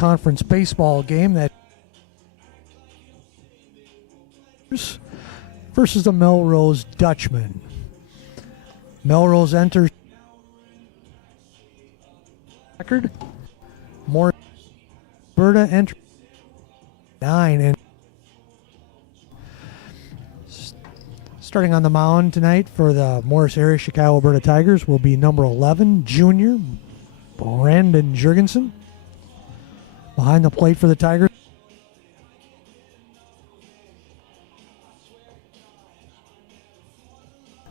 conference baseball game that versus the Melrose Dutchman. Melrose enters record. More Alberta enters 9 and starting on the mound tonight for the Morris area Chicago Alberta Tigers will be number 11 junior Brandon Jurgensen. Behind the plate for the Tigers,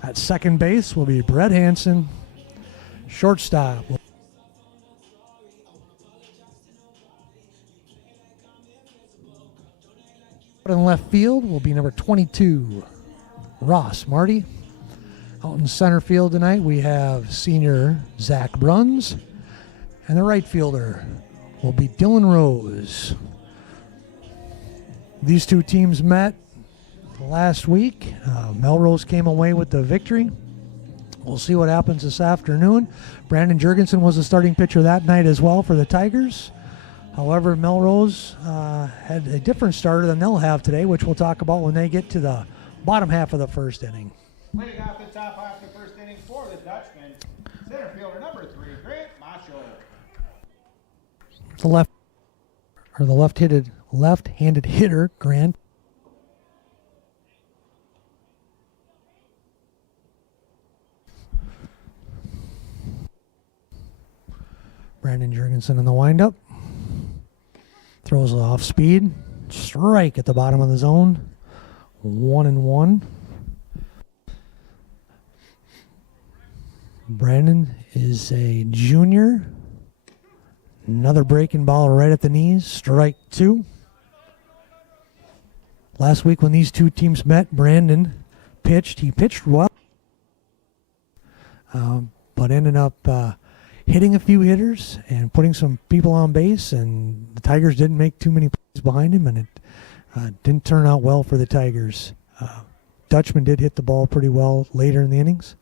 at second base will be Brett Hansen. Shortstop in left field will be number 22 Ross Marty. Out in center field tonight we have senior Zach Bruns, and the right fielder will be Dylan Rose. These two teams met last week. Melrose came away with the victory. We'll see what happens this afternoon. Brandon Jurgensen was the starting pitcher that night as well for the Tigers. However, Melrose had a different starter than they'll have today, which we'll talk about when they get to the bottom half of the first inning. Leading off the top half of the first inning for the Dutchman, center fielder number 3, Grant Macho. The left-handed hitter, Grant. Brandon Jurgensen in the windup. Throws it off speed. Strike at the bottom of the zone. 1-1. Brandon is a junior. Another breaking ball right at the knees. Strike 2. Last week when these two teams met, Brandon pitched. He pitched well, but ended up hitting a few hitters and putting some people on base, and the Tigers didn't make too many plays behind him, and it didn't turn out well for the Tigers. Dutchman did hit the ball pretty well later in the innings.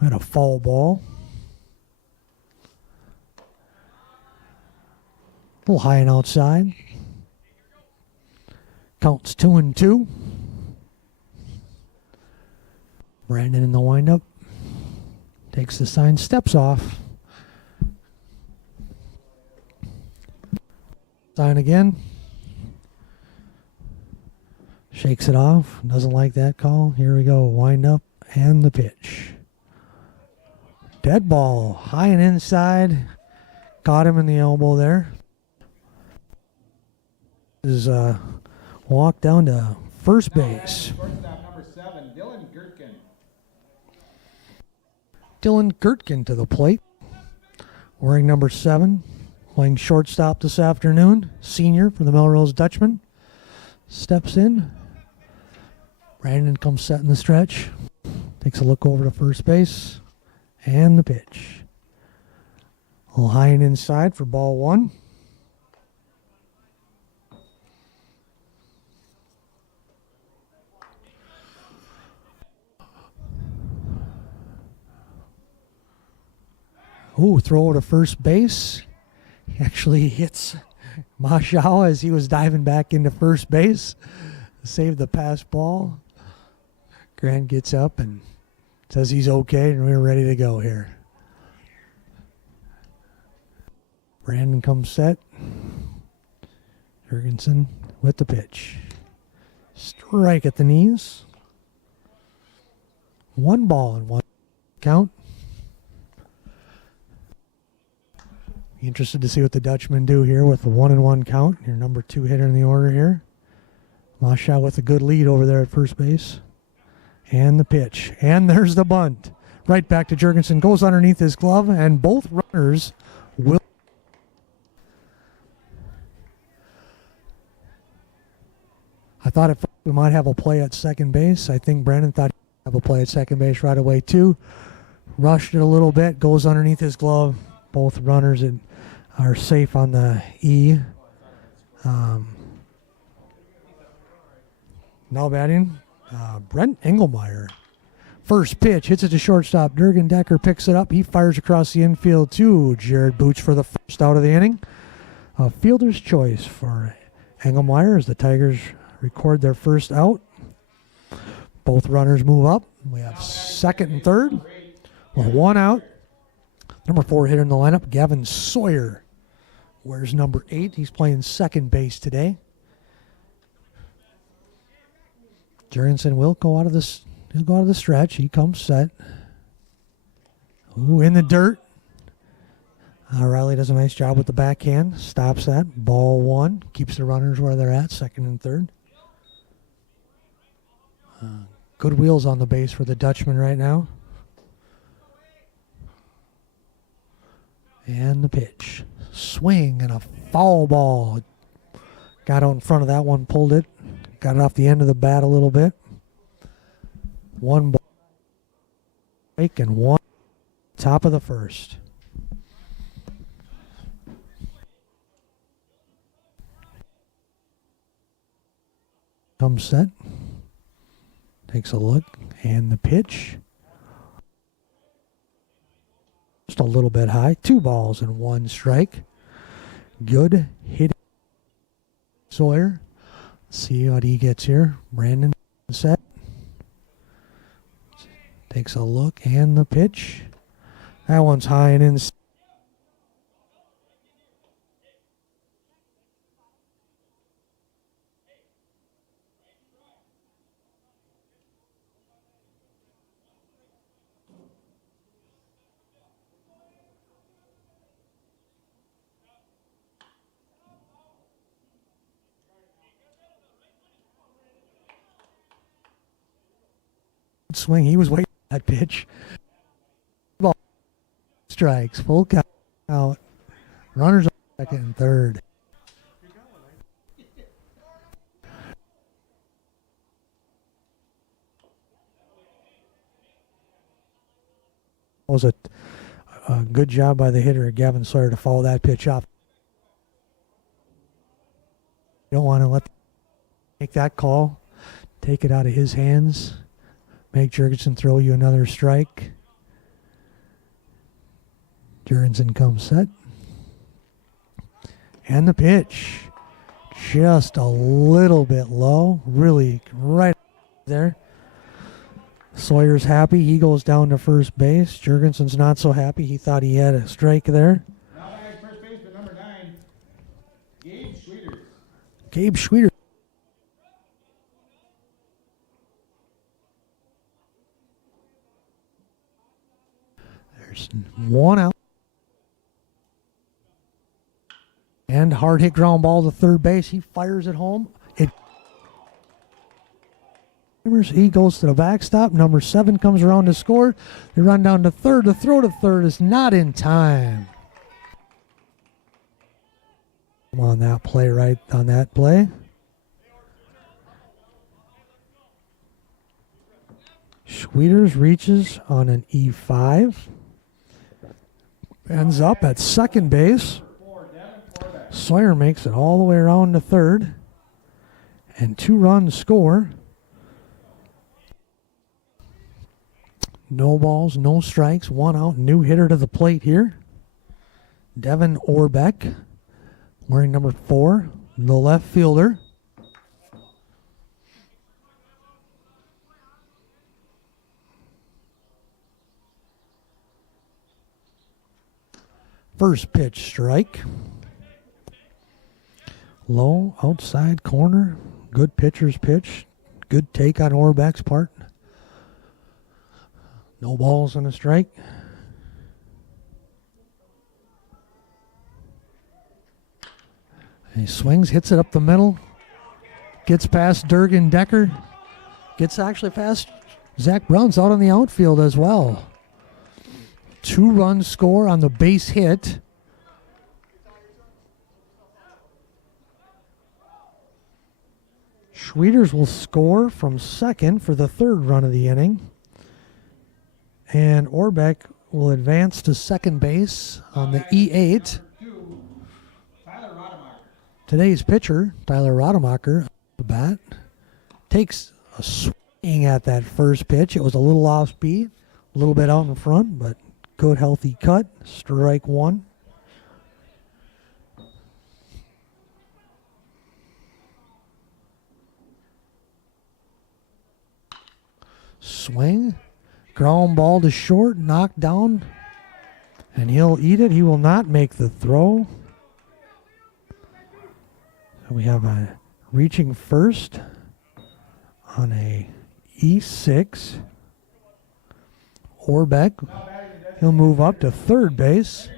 We had a foul ball. A little high and outside. Counts 2-2. Brandon in the windup. Takes the sign, steps off. Sign again. Shakes it off. Doesn't like that call. Here we go. Wind up and the pitch. Dead ball. High and inside. Caught him in the elbow there. Is walk down to first base. Shortstop number 7, Dylan Gertkin. Dylan Gertkin to the plate. Wearing number 7. Playing shortstop this afternoon. Senior for the Melrose Dutchman. Steps in. Brandon comes set in the stretch. Takes a look over to first base. And the pitch. A little high and inside for ball 1. Ooh, throw to first base. He actually hits Mashao as he was diving back into first base. Saved the pass ball. Grant gets up and says he's okay and we're ready to go here. Brandon comes set. Jurgensen with the pitch. Strike at the knees. 1 ball and 1 count. Interested to see what the Dutchmen do here with the 1-1 count. Your number 2 hitter in the order here. Masha with a good lead over there at first base. And the pitch. And there's the bunt. Right back to Jurgensen. Goes underneath his glove, and both runners will. I thought we might have a play at second base. I think Brandon thought he'd have a play at second base right away, too. Rushed it a little bit. Goes underneath his glove. Both runners are safe on the E. Now batting, Brent Engelmeyer. First pitch, hits it to shortstop. Durgan Decker picks it up. He fires across the infield to Jared Boots for the first out of the inning. A fielder's choice for Engelmeyer as the Tigers record their first out. Both runners move up. We have second and third with one out. Number 4 hitter in the lineup, Gavin Sawyer. Wears number 8. He's playing second base today. Jurgensen will go out of this. He'll go out of the stretch. He comes set. Ooh, in the dirt. Riley does a nice job with the backhand. Stops that. Ball 1. Keeps the runners where they're at, second and third. Good wheels on the base for the Dutchman right now. And the pitch. Swing and a foul ball. Got out in front of that one, pulled it. Got it off the end of the bat a little bit. One ball. And one top of the first. Comes set. Takes a look. And the pitch. Just a little bit high. 2 balls and 1 strike. Good hit. Sawyer. Let's see what he gets here. Brandon set. Takes a look. And the pitch. That one's high and in. Swing. He was waiting for that pitch. Ball. Strikes. Full count. Out. Runners on second and third. Was a good job by the hitter, Gavin Sawyer, to follow that pitch up. You don't want to make that call. Take it out of his hands. Make Jurgensen throw you another strike. Jurgensen comes set. And the pitch. Just a little bit low. Really right there. Sawyer's happy. He goes down to first base. Jurgensen's not so happy. He thought he had a strike there. Now back first baseman number 9, Gabe Schwieters. Gabe Schwieters. There's one out. And hard hit ground ball to third base. He fires it home. He goes to the backstop. Number 7 comes around to score. They run down to third. The throw to third is not in time. On that play, right on that play. Schwieters reaches on an E5. Ends up at second base. Sawyer makes it all the way around to third. And 2 runs score. No balls, no strikes, 1 out. New hitter to the plate here. Devin Orbeck, wearing number 4, the left fielder. First pitch strike. Low outside corner. Good pitcher's pitch. Good take on Orbeck's part. No balls and a strike. He swings, hits it up the middle. Gets past Durgan Decker. Gets actually past Zach Brown's out on the outfield as well. 2 runs score on the base hit. Schwieters will score from second for the 3rd run of the inning. And Orbeck will advance to second base on the E8. Today's pitcher, Tyler Rademacher, the bat, takes a swing swing at that first pitch. It was a little off speed, a little bit out in front, but good healthy cut. Strike one. Swing. Ground ball to short, knocked down, and he'll eat it. He will not make the throw. So we have a reaching first on a E6. Orbeck, he'll move up to third base.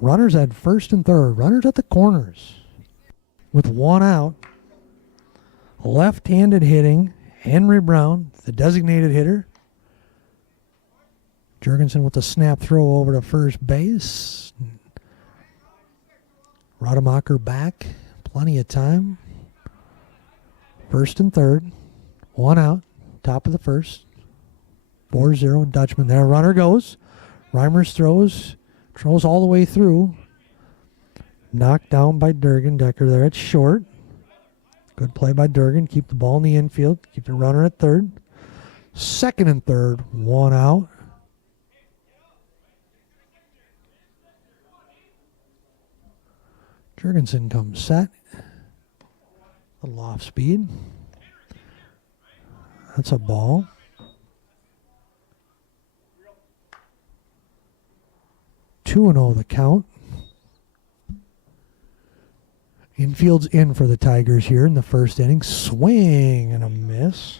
Runners at first and third. Runners at the corners. With one out. Left-handed hitting, Henry Brown, the designated hitter. Jurgensen with the snap throw over to first base. Rademacher back. Plenty of time. First and third. One out. Top of the first. 4-0 Dutchman there. Runner goes. Reimers throws all the way through. Knocked down by Durgan. Decker there at short. Good play by Durgan. Keep the ball in the infield. Keep the runner at third. Second and third. One out. Jurgensen comes set. A little off speed. That's a ball. Two and 0 the count. Infield's in for the Tigers here in the first inning. Swing and a miss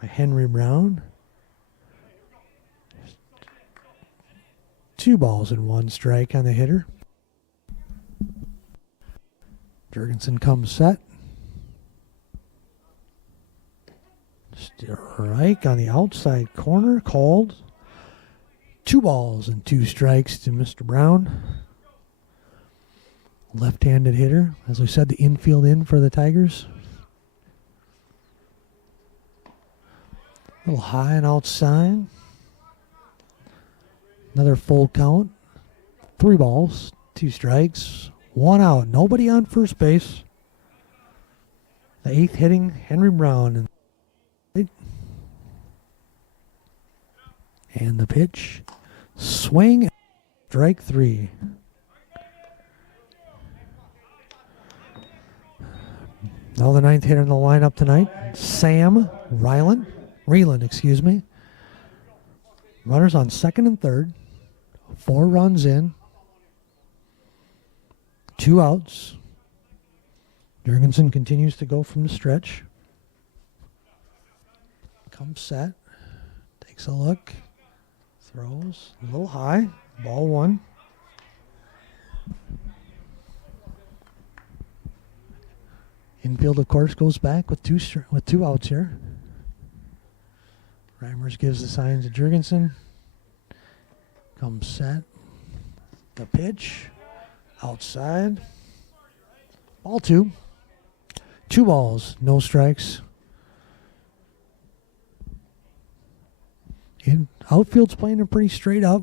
by Henry Brown. 2 balls and 1 strike on the hitter. Jurgensen comes set. Strike on the outside corner, called. 2 balls and 2 strikes to Mr. Brown. Left-handed hitter. As we said, the infield in for the Tigers. A little high and outside. Another full count. 3 balls, 2 strikes, 1 out. Nobody on first base. The 8th hitting Henry Brown. And the pitch. Swing. Strike 3. Now the 9th hitter in the lineup tonight, Sam Reeland, excuse me. Runners on second and third. 4 runs in. 2 outs. Jurgensen continues to go from the stretch. Comes set. Takes a look. Throws a little high. Ball 1. Infield, of course, goes back with two outs here. Reimers gives the signs to Jurgensen. Comes set. The pitch. Outside. Ball 2. 2 balls, no strikes. Outfield's playing it pretty straight up.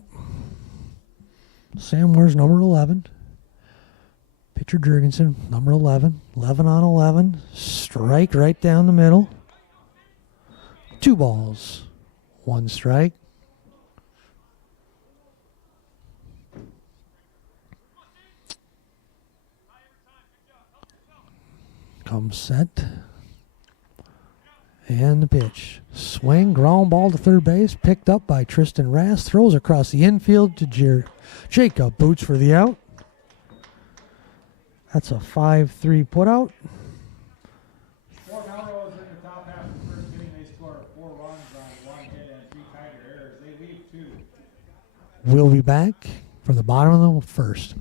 Sam wears number 11. Pitcher Jurgensen, number 11. 11 on 11. Strike right down the middle. 2 balls, 1 strike. Comes set. And the pitch. Swing, ground ball to third base. Picked up by Tristan Rass. Throws across the infield to Jacob Boots for the out. That's a 5-3 putout. For Melrose in the top half of the first inning, they score 4 runs on 1 hit and 3 Tiger errors. They leave 2. We'll be back for the bottom of the first.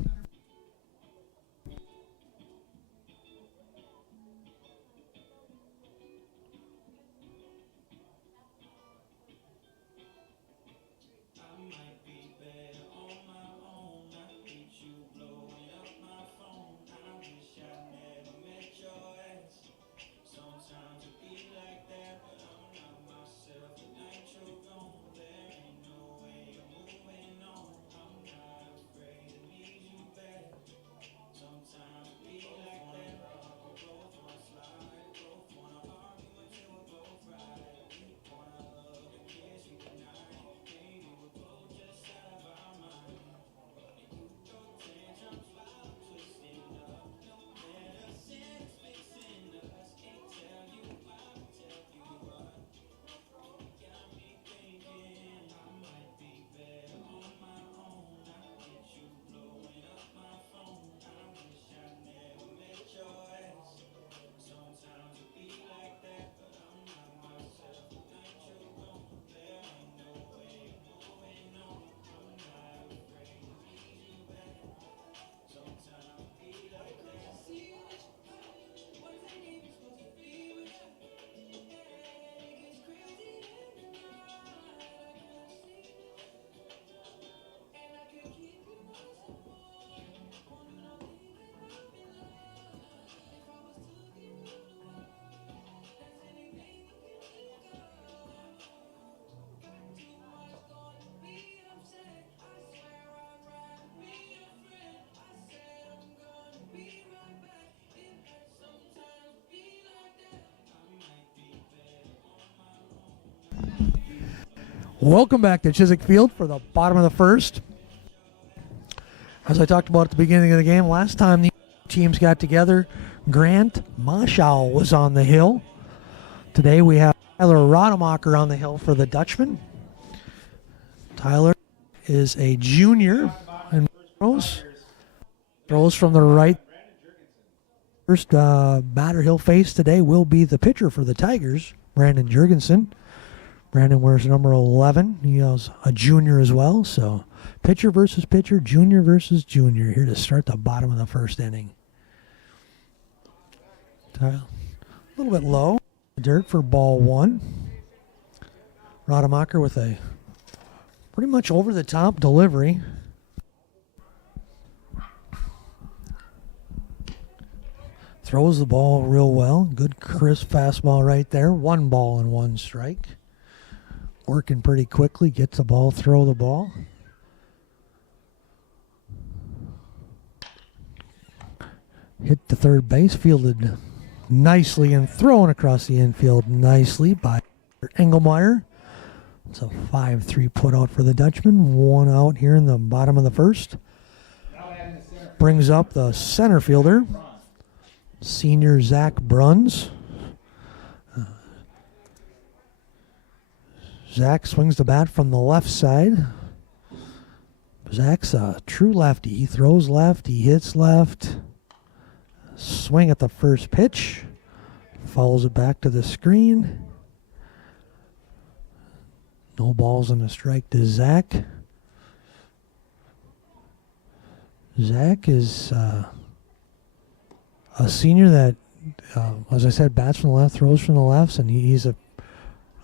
Welcome back to Chiswick Field for the bottom of the first. As I talked about at the beginning of the game, last time the teams got together, Grant Moschau was on the hill. Today we have Tyler Rademacher on the hill for the Dutchman. Tyler is a junior in Melrose. Throws from the right. First batter he'll face today will be the pitcher for the Tigers, Brandon Jurgensen. Brandon wears number 11. He is a junior as well. So pitcher versus pitcher, junior versus junior here to start the bottom of the first inning. A little bit low. Dirt for ball one. Rademacher with a pretty much over-the-top delivery. Throws the ball real well. Good crisp fastball right there. 1 ball and 1 strike. Working pretty quickly. Gets the ball, throw the ball. Hit the third base, fielded nicely and thrown across the infield nicely by Engelmeyer. It's a 5-3 put out for the Dutchman. 1 out here in the bottom of the first. Brings up the center fielder, senior Zach Bruns. Zach swings the bat from the left side. Zach's a true lefty. He throws left, he hits left. Swing at the first pitch. Follows it back to the screen. No balls and a strike to Zach. Zach is a senior that, as I said, bats from the left, throws from the lefts, and he's a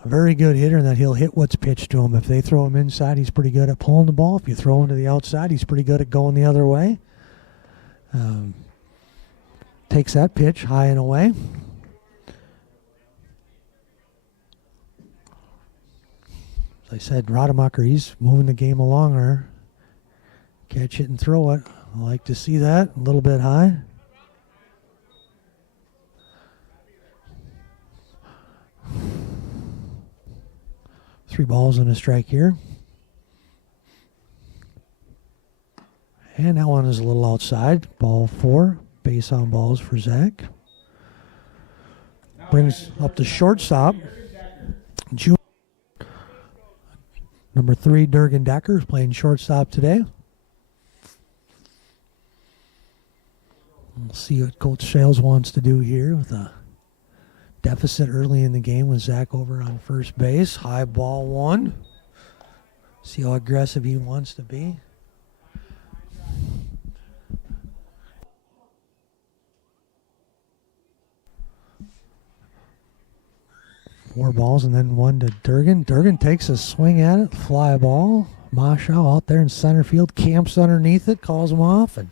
very good hitter in that he'll hit what's pitched to him. If they throw him inside, he's pretty good at pulling the ball. If you throw him to the outside, he's pretty good at going the other way. Takes that pitch high and away. As I said, Rademacher, he's moving the game along there. Catch it and throw it. I like to see that. A little bit high. Three balls and a strike here. And that one is a little outside. Ball 4. Base on balls for Zach. Brings up the shortstop. Number 3, Durgan Decker, is playing shortstop today. We'll see what Coach Sales wants to do here with a deficit early in the game with Zach over on first base. High ball 1. See how aggressive he wants to be. Four balls and then 1 to Durgan. Durgan takes a swing at it. Fly ball. Moschau out there in center field. Camps underneath it. Calls him off. And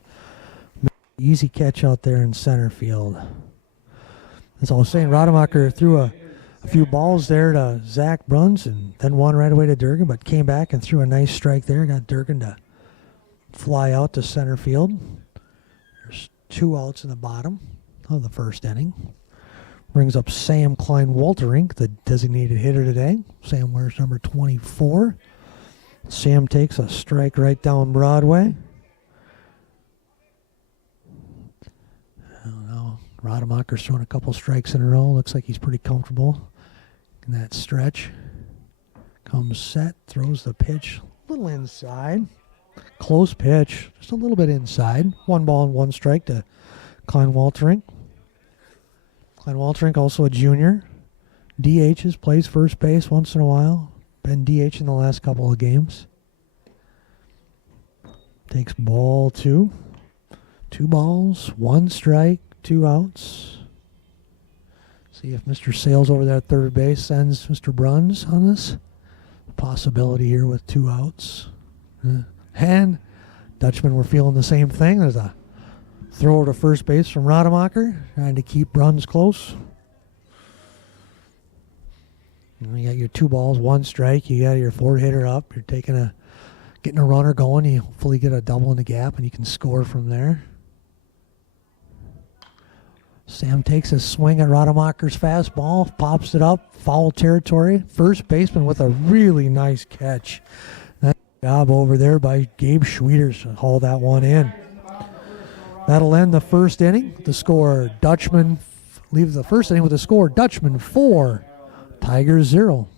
easy catch out there in center field. As I was saying, Rademacher threw a few balls there to Zach Bruns and then one right away to Durgan, but came back and threw a nice strike there. Got Durgan to fly out to center field. There's 2 outs in the bottom of the first inning. Brings up Sam Klein-Walterink, the designated hitter today. Sam wears number 24. Sam takes a strike right down Broadway. I don't know. Rademacher's throwing a couple strikes in a row. Looks like he's pretty comfortable in that stretch. Comes set, throws the pitch a little inside. Close pitch, just a little bit inside. 1 ball and 1 strike to Klein-Walterink. Klein-Walterink, also a junior. DHs, plays first base once in a while. Been DH in the last couple of games. Takes ball 2. 2 balls, 1 strike, 2 outs. See if Mr. Sales over there at third base sends Mr. Bruns on this. Possibility here with 2 outs. And Dutchmen were feeling the same thing. There's a throw to first base from Rademacher, trying to keep Bruns close. You got your 2 balls, 1 strike. You got your 4 hitter up. You're getting a runner going. You hopefully get a double in the gap, and you can score from there. Sam takes a swing at Rademacher's fastball, pops it up, foul territory. First baseman with a really nice catch. Nice job over there by Gabe Schwieters to haul that one in. That'll end the first inning. The score, Dutchman leaves the first inning with the score, Dutchman 4, Tigers 0.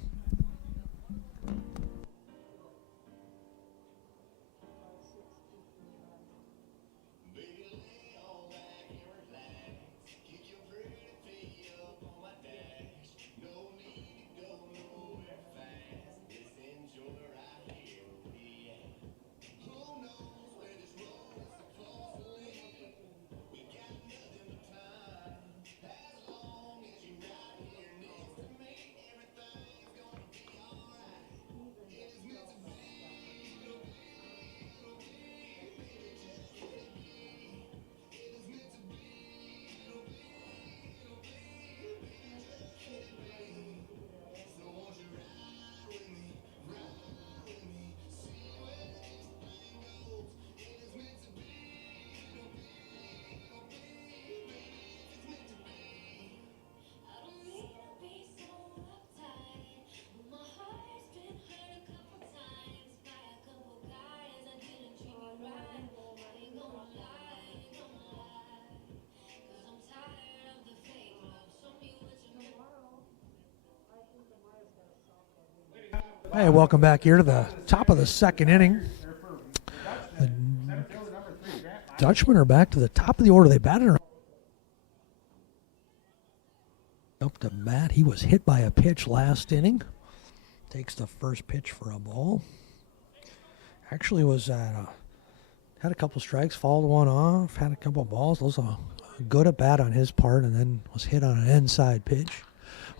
Hey, welcome back here to the top of the second inning. The Dutchmen are back to the top of the order. They batted up to bat. He was hit by a pitch last inning. Takes the first pitch for a ball. Actually was had a couple strikes, fouled one off, had a couple of balls. Those are good at bat on his part, and then was hit on an inside pitch.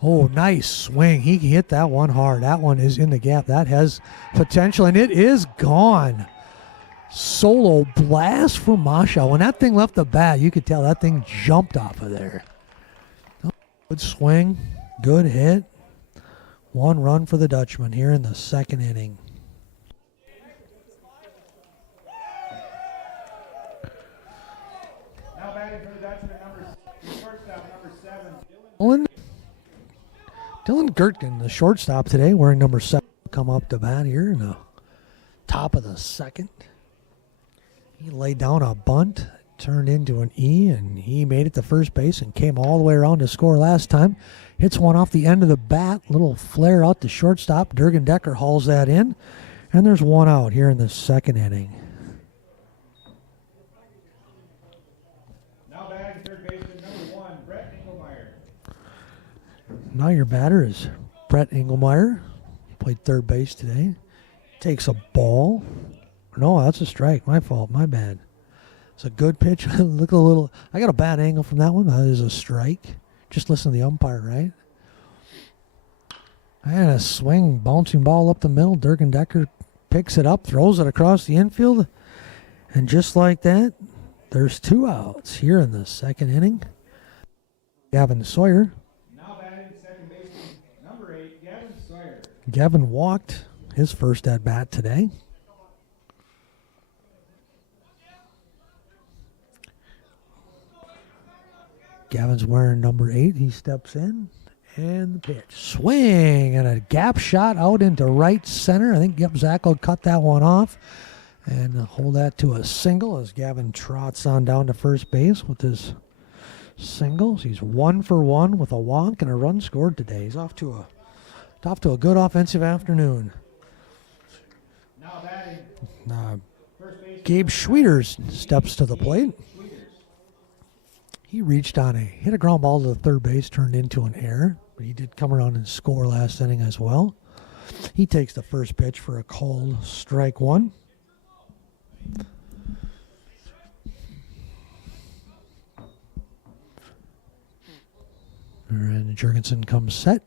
Oh, nice swing. He hit that one hard. That one is in the gap. That has potential, and it is gone. Solo blast from Masha. When that thing left the bat, you could tell that thing jumped off of there. Good swing. Good hit. One run for the Dutchman here in the second inning. Now batting for the Dutchman, shortstop, number 7. Dylan Gertkin, the shortstop today, wearing number 7, come up to bat here in the top of the second. He laid down a bunt, turned into an E, and he made it to first base and came all the way around to score last time. Hits one off the end of the bat, little flare out to shortstop. Durgan Decker hauls that in, and there's one out here in the second inning. Now batting third baseman, number 1, Brett Engelmeyer. Now your batter is Brett Engelmeyer. Played third base today. Takes a ball. No, that's a strike. My fault. My bad. It's a good pitch. Look a little. I got a bad angle from that one. That is a strike. Just listen to the umpire, right? And a swing, bouncing ball up the middle. Durgan Decker picks it up, throws it across the infield. And just like that, there's 2 outs here in the second inning. Gavin Sawyer. Gavin walked his first at bat today. Gavin's wearing number 8. He steps in, and the pitch. Swing, and a gap shot out into right center. I think Zach will cut that one off and hold that to a single as Gavin trots on down to first base with his singles. He's 1 for 1 with a walk and a run scored today. He's off to a good offensive afternoon. Now batting. Gabe Schwieters steps to the plate. He hit a ground ball to the third base, turned into an error, but he did come around and score last inning as well. He takes the first pitch for a called strike 1. And Jurgensen comes set.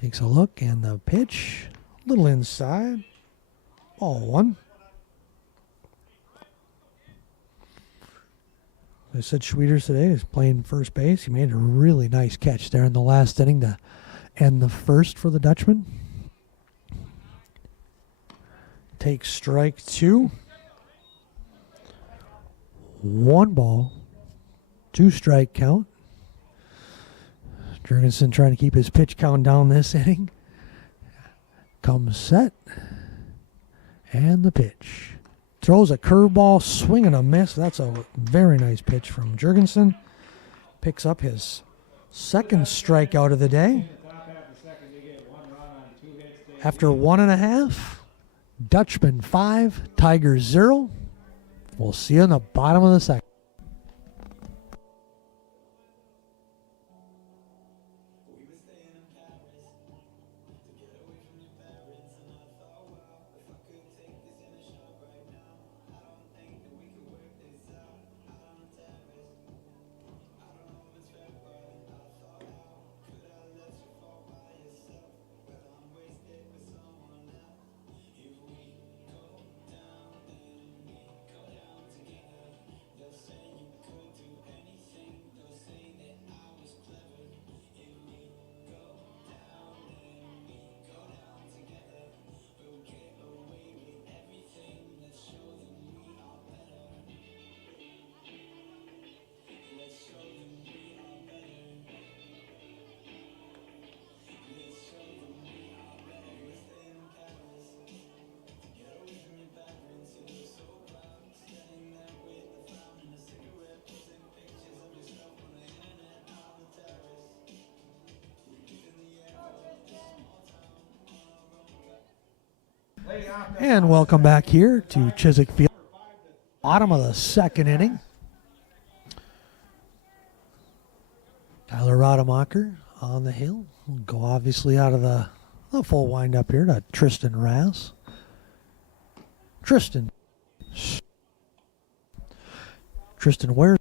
Takes a look, and the pitch, a little inside. Ball 1. I said Schwieters today is playing first base. He made a really nice catch there in the last inning to end the first for the Dutchman. Takes strike 2. 1 ball, 2-strike count. Jurgensen trying to keep his pitch count down this inning. Comes set. And the pitch. Throws a curveball, swing and a miss. That's a very nice pitch from Jurgensen. Picks up his second strikeout of the day. After 1.5, Dutchman 5, Tigers 0. We'll see you in the bottom of the second. And welcome back here to Chiswick Field. Bottom of the second inning. Tyler Rademacher on the hill. We'll go obviously out of the full windup here to Tristan Raz. Tristan where?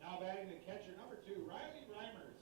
Now batting the catcher, number 2, Riley Reimers.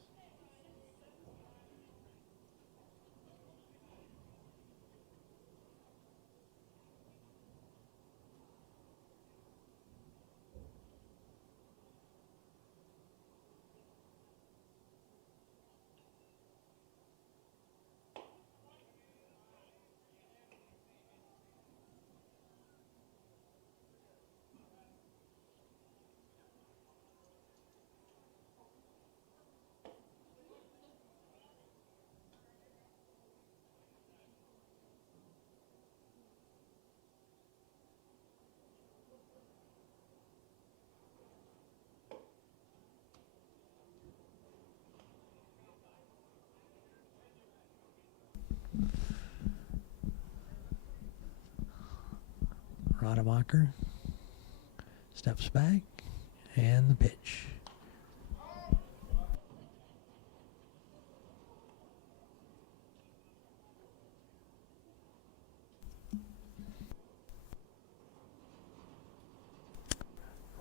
Rademacher steps back, and the pitch.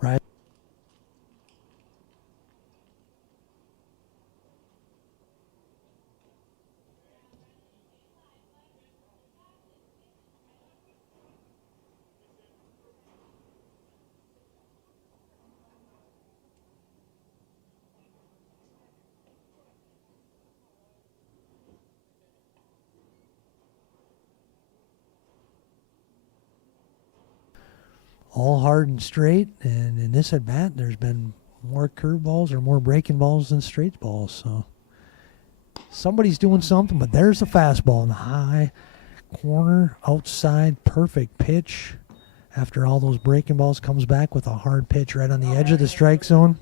Right. all hard and straight. And in this at bat, there's been more curveballs or more breaking balls than straight balls. So somebody's doing something, but there's the fastball in the high corner, outside, perfect pitch. After all those breaking balls, comes back with a hard pitch right on the edge of the strike zone.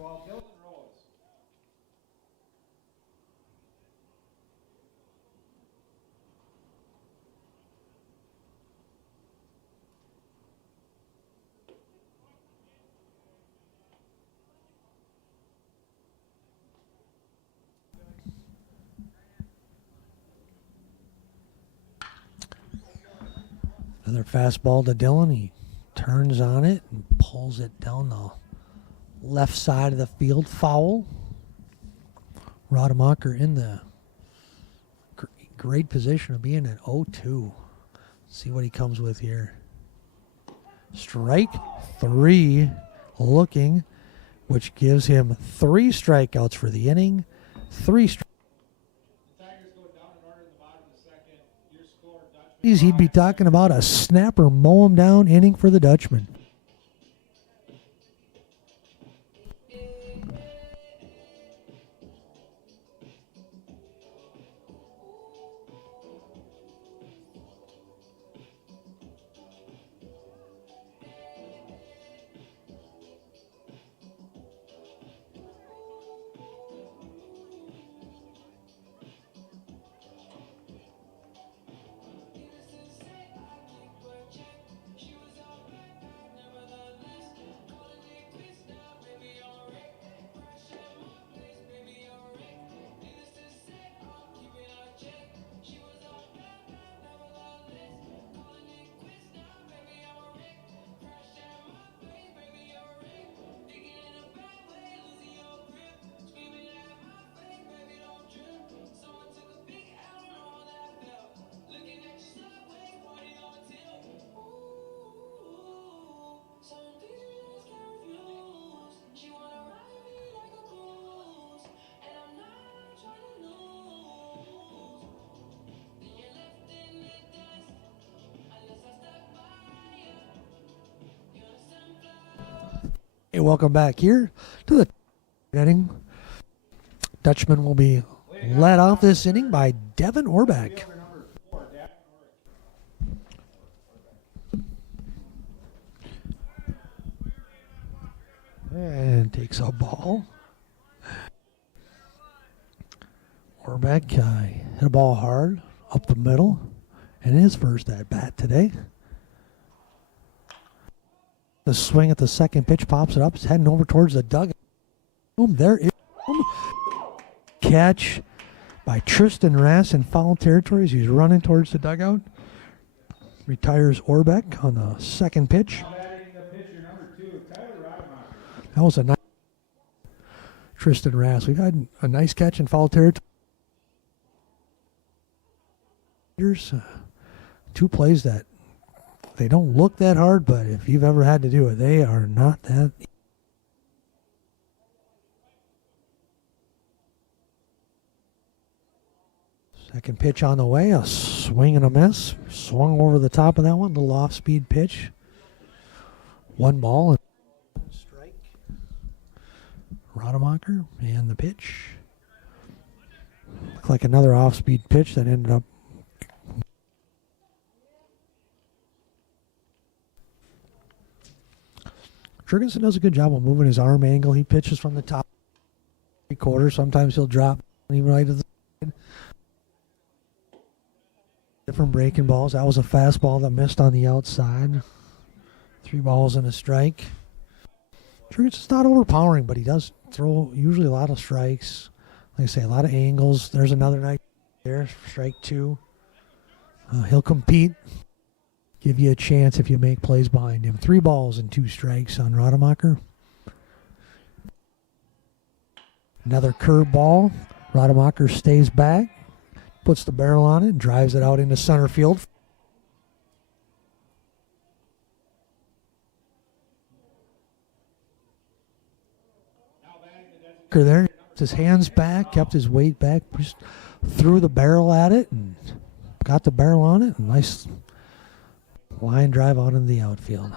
Another fastball to Dillon. He turns on it and pulls it down the left side of the field. Foul. Rademacher in the great position of being at 0-2. See what he comes with here. Strike 3 looking, which gives him 3 strikeouts for the inning. 3 strikeouts. He'd be talking about a snapper mow him down inning for the Dutchman. Hey, welcome back here to the inning. Dutchman will be led off this inning by Devin Orbeck. And takes a ball. Orbeck hit a ball hard up the middle in his first at bat today. The swing at the second pitch, pops it up. It's heading over towards the dugout. Boom, there is catch by Tristan Rass in foul territory as he's running towards the dugout. Retires Orbeck on the second pitch. That was a nice Tristan Rass. We've had a nice catch in foul territory. Here's 2 plays that they don't look that hard, but if you've ever had to do it, they are not that. Second pitch on the way, a swing and a miss. Swung over the top of that one, little off-speed pitch. 1 ball and strike. Rademacher and the pitch. Looked like another off-speed pitch that ended up. Jurgensen does a good job of moving his arm angle. He pitches from the top 3/4. Sometimes he'll drop even right to the side. Different breaking balls. That was a fastball that missed on the outside. 3 balls and a strike. Jurgensen's not overpowering, but he does throw usually a lot of strikes. Like I say, a lot of angles. There's another night there. Strike 2. He'll compete. Give you a chance if you make plays behind him. 3 balls and 2 strikes on Rademacher. Another curveball. Rademacher stays back, puts the barrel on it, drives it out into center field. There, his hands back, kept his weight back, just threw the barrel at it and got the barrel on it. Nice line drive out into the outfield.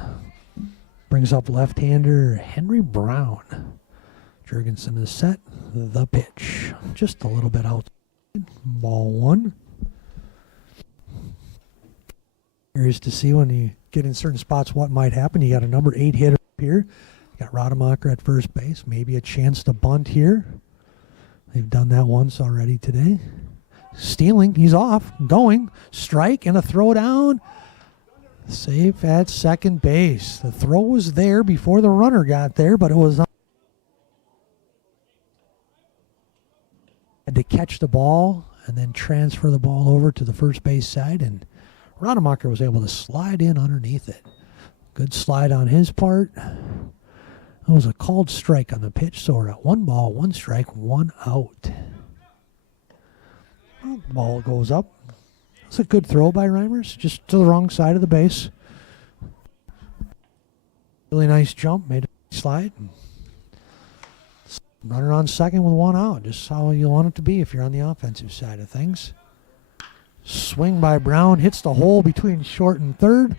Brings up left-hander Henry Brown. Jurgensen is set. The pitch. Just a little bit out. Ball one. Curious to see when you get in certain spots what might happen. You got a number 8 hitter up here. You got Rademacher at first base. Maybe a chance to bunt here. They've done that once already today. Stealing. He's off. Going. Strike and a throw down. Safe at second base. The throw was there before the runner got there, but it was had to catch the ball and then transfer the ball over to the first base side, and Rademacher was able to slide in underneath it. Good slide on his part. That was a called strike on the pitch, so we're at 1 ball, 1 strike, 1 out. Well, the ball goes up. It's a good throw by Reimers, just to the wrong side of the base. Really nice jump, made a slide. Runner on second with 1 out, just how you want it to be if you're on the offensive side of things. Swing by Brown, hits the hole between short and third.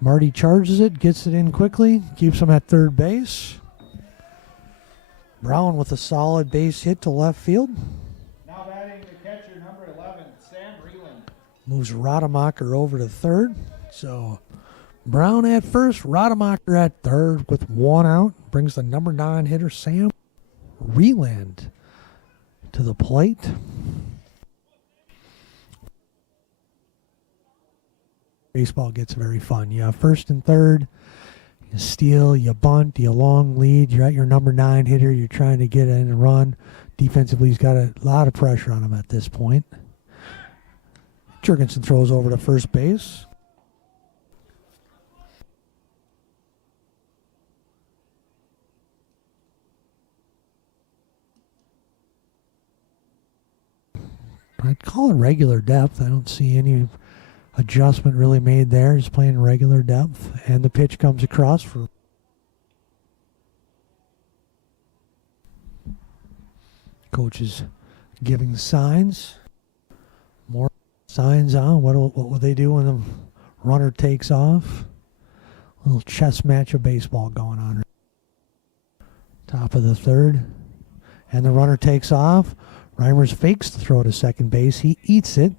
Marty charges it, gets it in quickly, keeps him at third base. Brown with a solid base hit to left field. Now batting the catcher, number 11, Sam Reland. Moves Rademacher over to third. So Brown at first, Rademacher at third with 1 out. Brings the number 9 hitter, Sam Reland, to the plate. Baseball gets very fun. You have first and third. You steal, you bunt, you long lead. You're at your number 9 hitter. You're trying to get in and run. Defensively, he's got a lot of pressure on him at this point. Jurgensen throws over to first base. I'd call it regular depth. I don't see any adjustment really made there. He's playing regular depth. And the pitch comes across for coach is giving the signs. More signs on. What will they do when the runner takes off? A little chess match of baseball going on. Top of the third. And the runner takes off. Reimers fakes the throw to second base. He eats it.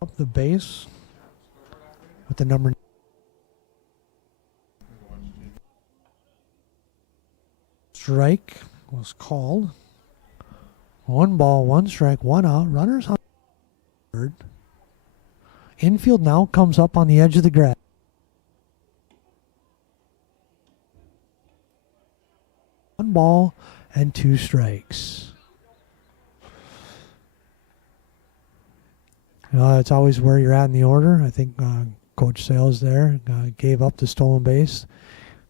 Up the base with the number. Strike was called. 1 ball, 1 strike, 1 out. Runners on third. Infield now comes up on the edge of the grass. One ball and 2 strikes. It's always where you're at in the order. I think Coach Sales there gave up the stolen base.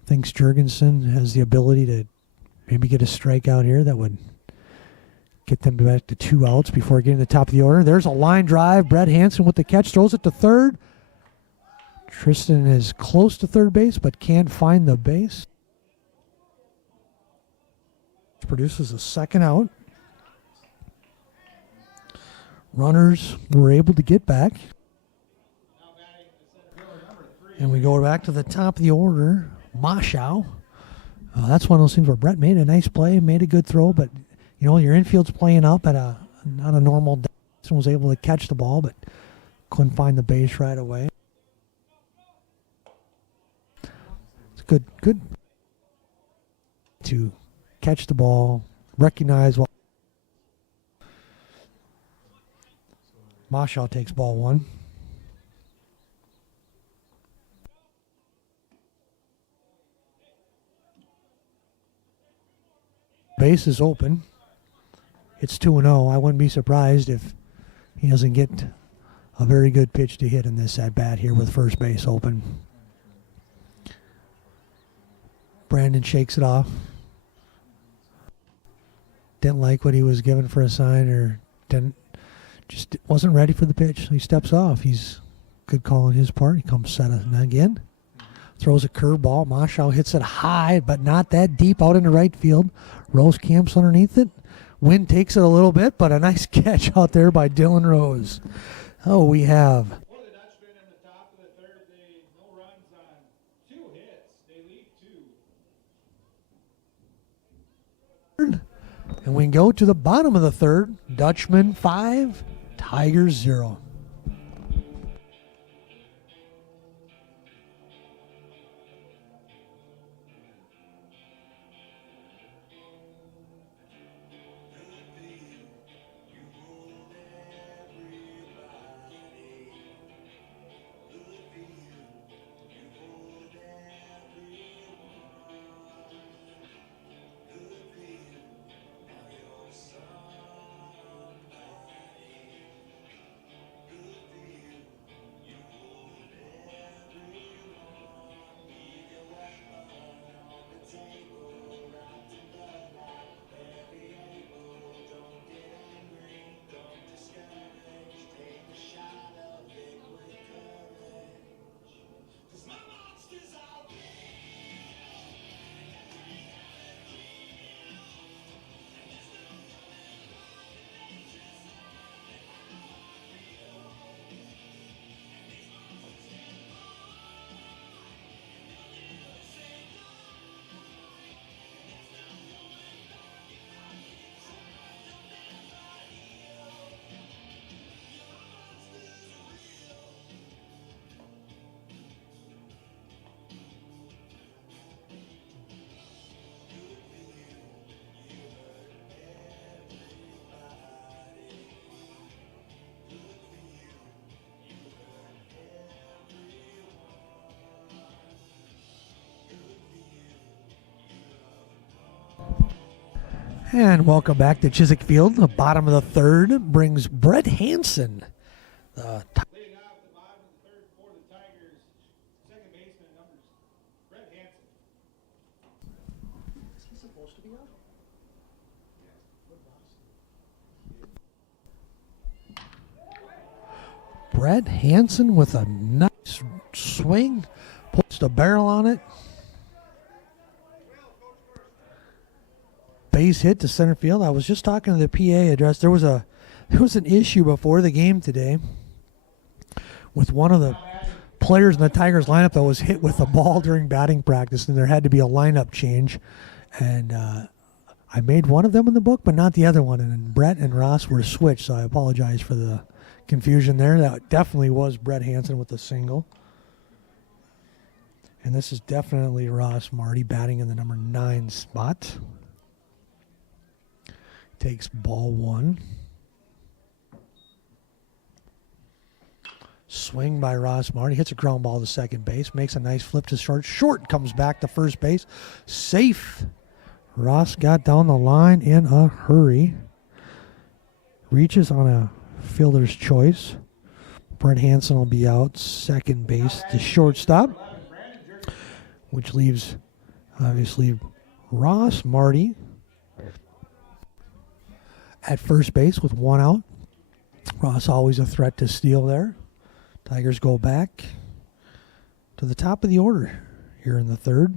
Thinks Jurgensen has the ability to maybe get a strikeout here that would get them back to 2 outs before getting to the top of the order. There's a line drive. Brett Hansen with the catch, throws it to third. Tristan is close to third base but can't find the base. Produces a second out. Runners were able to get back. And we go back to the top of the order. Maschow. That's one of those things where Brett made a nice play, made a good throw, but your infield's playing up at not a normal distance. Was able to catch the ball, but couldn't find the base right away. It's good to catch the ball, recognize what. Maschow takes ball 1. Base is open. It's 2-0. I wouldn't be surprised if he doesn't get a very good pitch to hit in this at bat here with first base open. Brandon shakes it off. Didn't like what he was given for a sign, or just wasn't ready for the pitch. He steps off. He's good call on his part. He comes set again. Throws a curveball. Maschow hits it high, but not that deep out into right field. Rose camps underneath it. Wind takes it a little bit, but a nice catch out there by Dylan Rose. Oh, we have And we go to the bottom of the third. Dutchman 5, Tigers 0. And welcome back to Chiswick Field. The bottom of the third brings Brett Hansen. Leading off the bottom of the third for the Tigers, second baseman numbers Brett Hansen. Is he supposed to be up? Brett Hansen with a nice swing. Puts the barrel on it. Base hit to center field. I was just talking to the PA address. There was an issue before the game today with one of the players in the Tigers lineup that was hit with a ball during batting practice, and there had to be a lineup change. And I made one of them in the book, but not the other one. And then Brett and Ross were switched, so I apologize for the confusion there. That definitely was Brett Hansen with a single. And this is definitely Ross Marty batting in the number 9 spot. Takes ball 1. Swing by Ross Marty. Hits a ground ball to second base. Makes a nice flip to short. Short comes back to first base. Safe. Ross got down the line in a hurry. Reaches on a fielder's choice. Brett Hansen will be out. Second base to shortstop. Which leaves, obviously, Ross Marty at first base with 1 out. Ross always a threat to steal there. Tigers go back to the top of the order here in the third.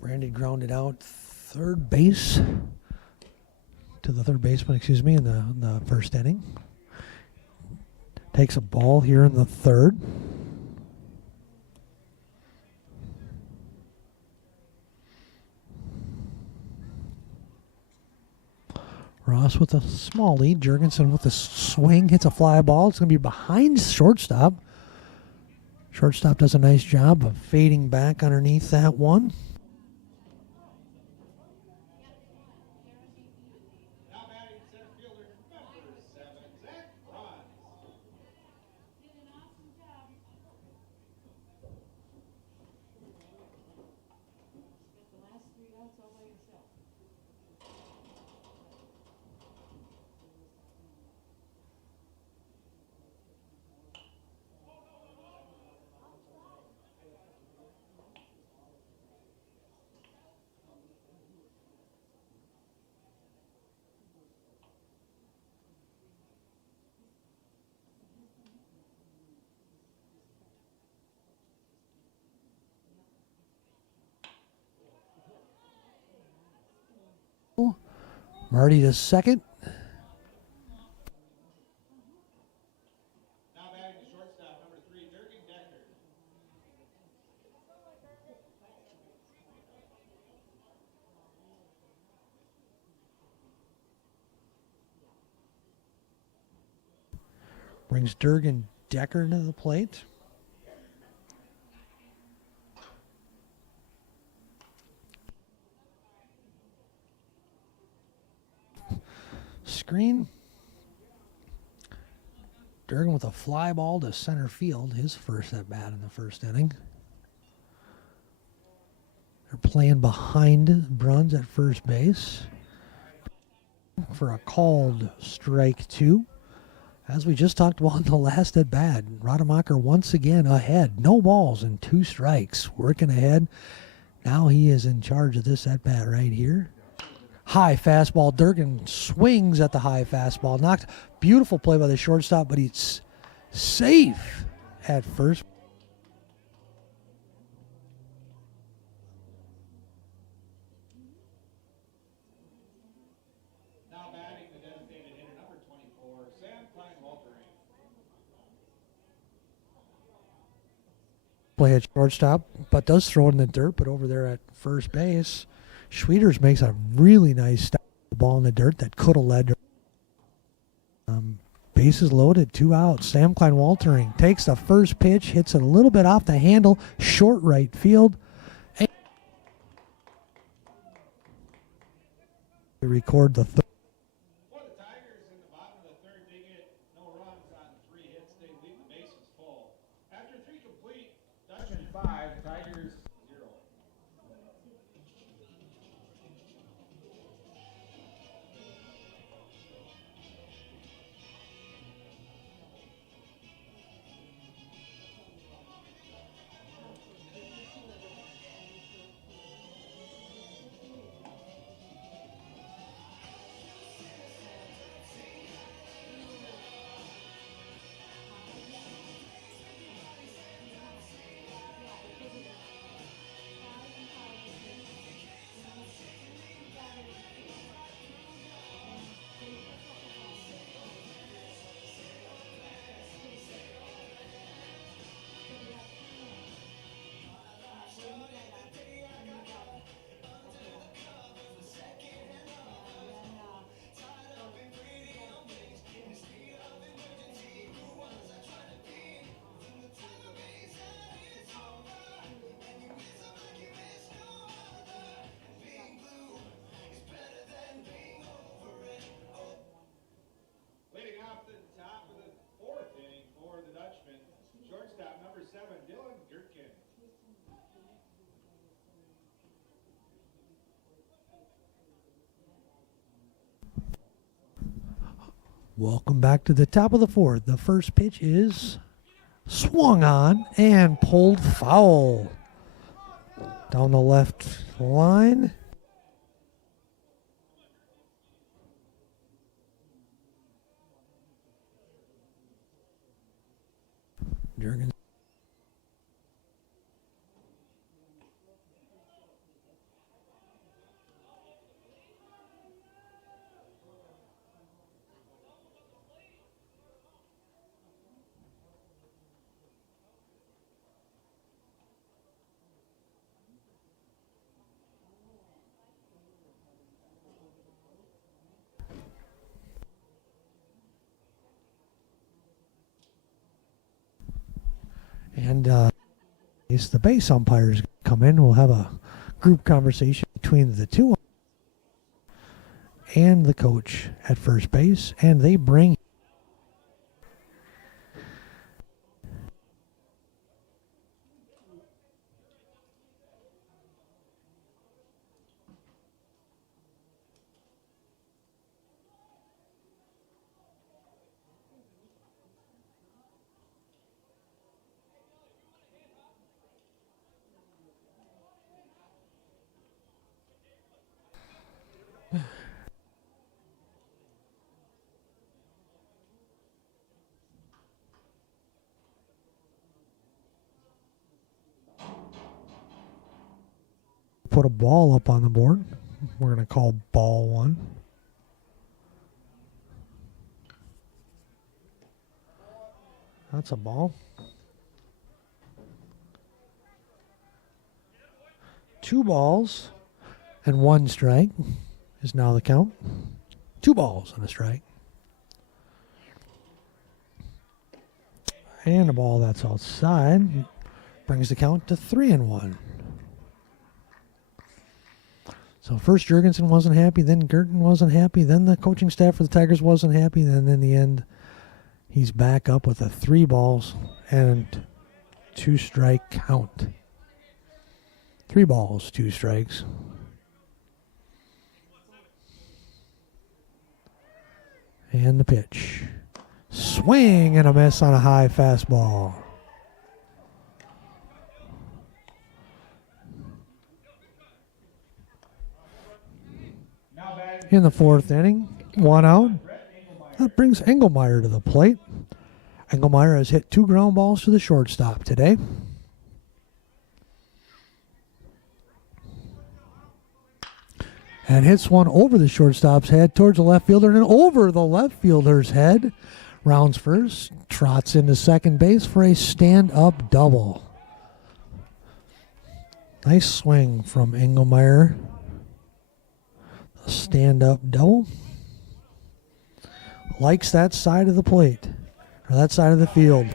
Brandy grounded out third base to the third baseman, in the first inning. Takes a ball here in the third. Ross with a small lead. Jurgensen with a swing. Hits a fly ball. It's going to be behind shortstop. Shortstop does a nice job of fading back underneath that one. Now batting center fielder number 7, Zach Ron. Marty to second. Now batting the shortstop number 3, Jurgen Decker. Brings Durgan Decker to the plate. Screen. Durgan with a fly ball to center field. His first at bat in the first inning. They're playing behind Bruns at first base for a called strike 2. As we just talked about in the last at bat, Rademacher once again ahead. No balls and 2 strikes. Working ahead. Now he is in charge of this at bat right here. High fastball. Durgan swings at the high fastball. Knocked. Beautiful play by the shortstop, but he's safe at first. Now batting the designated hitter number 24, Sam Klein-Waltering. Play at shortstop, but does throw it in the dirt. But over there at first base, Schwieters makes a really nice stop. The ball in the dirt that could have led to. Bases loaded, 2 outs. Sam Klein-Waltering takes the first pitch, hits it a little bit off the handle, short right field. And record the third. For the Tigers in the bottom of the third, they get no runs on 3 hits. They leave the bases full. After 3 complete, Dutchman 5, Tigers 0. Leading off the top of the 4th inning for the Dutchman, shortstop number 7, Dylan Gurkin. Welcome back to the top of the 4th. The first pitch is swung on and pulled foul. Down the left line. Jurgen. And the base umpires come in. We'll have a group conversation between the two and the coach at first base, and they bring put a ball up on the board. We're going to call ball 1. That's a ball. 2 balls and 1 strike is now the count. 2 balls and a strike. And a ball that's outside brings the count to 3-1. So first Jurgensen wasn't happy, then Girton wasn't happy, then the coaching staff for the Tigers wasn't happy, then in the end he's back up with a 3 balls and 2 strike count. 3 balls, 2 strikes. And the pitch. Swing and a miss on a high fastball. In the 4th inning, 1 out. That brings Engelmeyer to the plate. Engelmeyer has hit 2 ground balls to the shortstop today. And hits one over the shortstop's head towards the left fielder and over the left fielder's head. Rounds first, trots into second base for a stand-up double. Nice swing from Engelmeyer. A stand-up double. Likes that side of the plate, or that side of the field.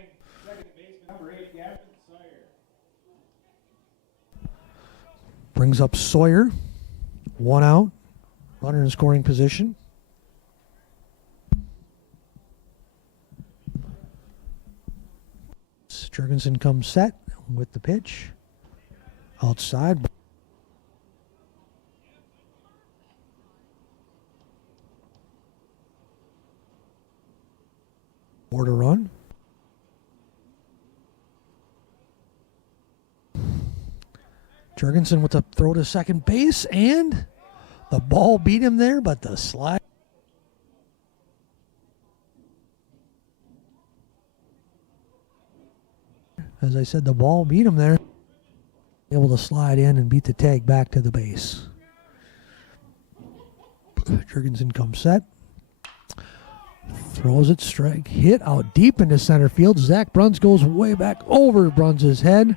Brings up Sawyer. 1 out. Runner in scoring position. Jurgensen comes set with the pitch. Outside. More to run. Jurgensen with a throw to second base, and the ball beat him there, but the slide. As I said, the ball beat him there. Able to slide in and beat the tag back to the base. Jurgensen comes set. Throws it strike. Hit out deep into center field. Zach Bruns goes way back over Bruns' head.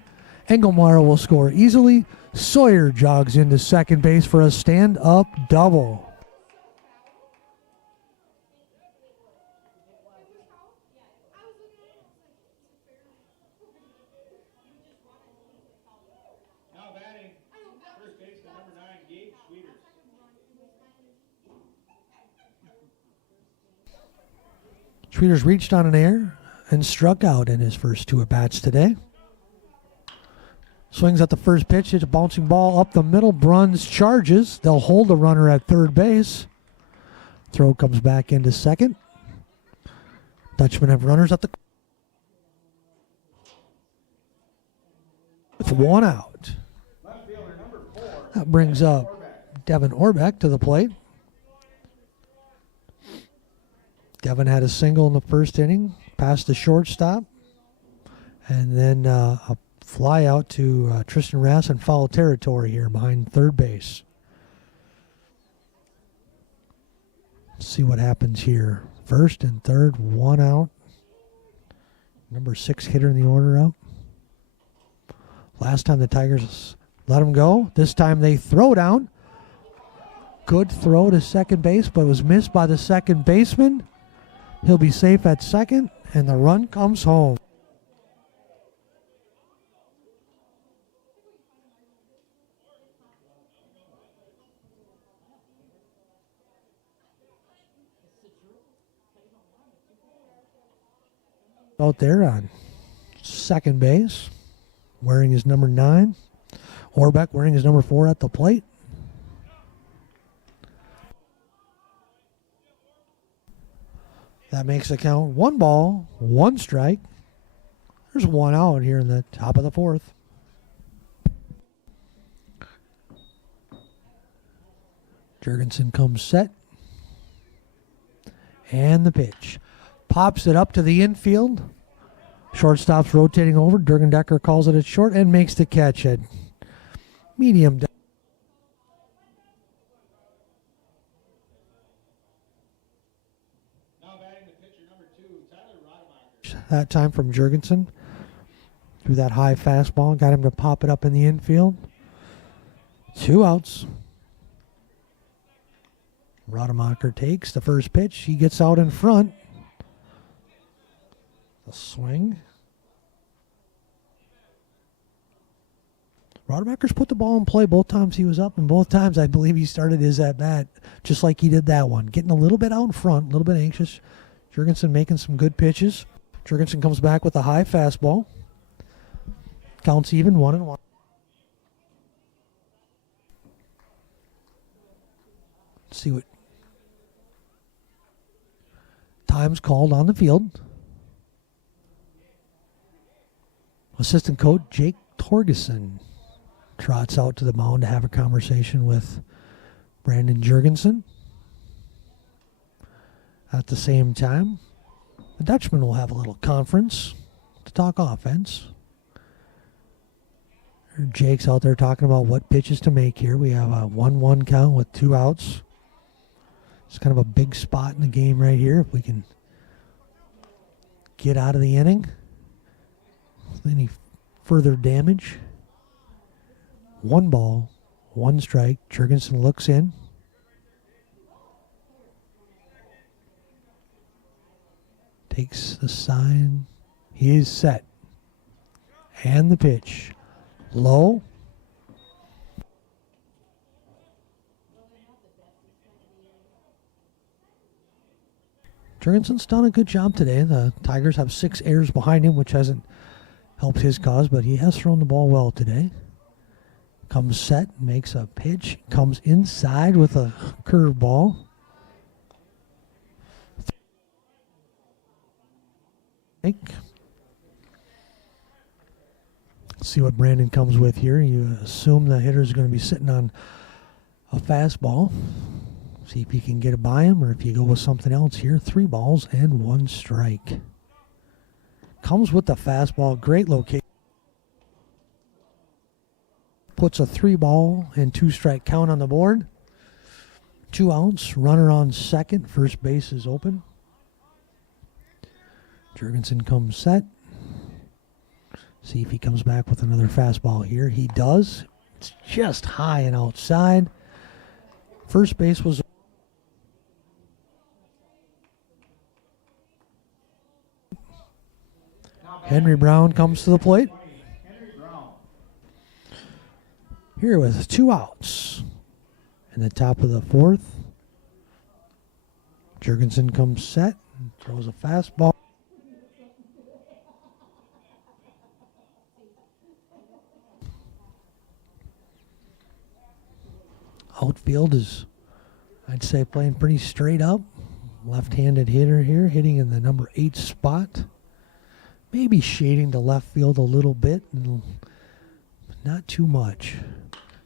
Engelmeyer will score easily. Sawyer jogs into second base for a stand-up double. Now batting, first baseman number 9, Gabe Schwieters. Schwieters reached on an air and struck out in his first 2 at-bats today. Swings at the first pitch. It's a bouncing ball up the middle. Bruns charges. They'll hold the runner at third base. Throw comes back into second. Dutchmen have runners at the... with 1 out. Left fielder number 4. That brings up Devin Orbeck to the plate. Devin had a single in the first inning, past the shortstop, and then a fly out to Tristan Rass in foul territory here behind third base. Let's see what happens here. First and third, 1 out. Number 6 hitter in the order out. Last time the Tigers let him go. This time they throw down. Good throw to second base, but was missed by the second baseman. He'll be safe at second, and the run comes home. Out there on second base, wearing his number 9. Orbeck wearing his number 4 at the plate. That makes the count 1 ball, 1 strike. There's 1 out here in the top of the 4th. Jurgensen comes set. And the pitch. Pops it up to the infield. Shortstop's rotating over. Dergendecker calls it at short and makes the catch at medium. Now batting the pitcher number 2, Tyler Rademacher. That time from Jurgensen. Threw that high fastball. Got him to pop it up in the infield. 2 outs. Rademacher takes the first pitch. He gets out in front. The swing. Rodemaker's put the ball in play both times he was up, and both times I believe he started his at-bat just like he did that one. Getting a little bit out in front, a little bit anxious. Jurgensen making some good pitches. Jurgensen comes back with a high fastball. Counts even, 1-1. Let's see what time's called on the field. Assistant coach Jake Torgerson trots out to the mound to have a conversation with Brandon Jurgensen. At the same time, the Dutchman will have a little conference to talk offense. Jake's out there talking about what pitches to make here. We have a 1-1 count with 2 outs. It's kind of a big spot in the game right here. If we can get out of the inning, any further damage. 1 ball, 1 strike. Jurgensen looks in. Takes the sign. He is set. And the pitch. Low. Jurgensen's done a good job today. The Tigers have 6 errors behind him, which hasn't helped his cause, but he has thrown the ball well today. Comes set, makes a pitch, comes inside with a curveball. Let's see what Brandon comes with here. You assume the hitter is going to be sitting on a fastball. See if you can get it by him, or if you go with something else here. 3 balls and 1 strike. Comes with the fastball. Great location. Puts a 3 ball and 2 strike count on the board. 2 outs. Runner on second. First base is open. Jurgensen comes set. See if he comes back with another fastball here. He does. It's just high and outside. First base was Henry Brown comes to the plate. Here with 2 outs. In the top of the 4th. Jurgensen comes set. Throws a fastball. Outfield is, I'd say, playing pretty straight up. Left-handed hitter here, hitting in the number 8 spot. Maybe shading to left field a little bit, not too much.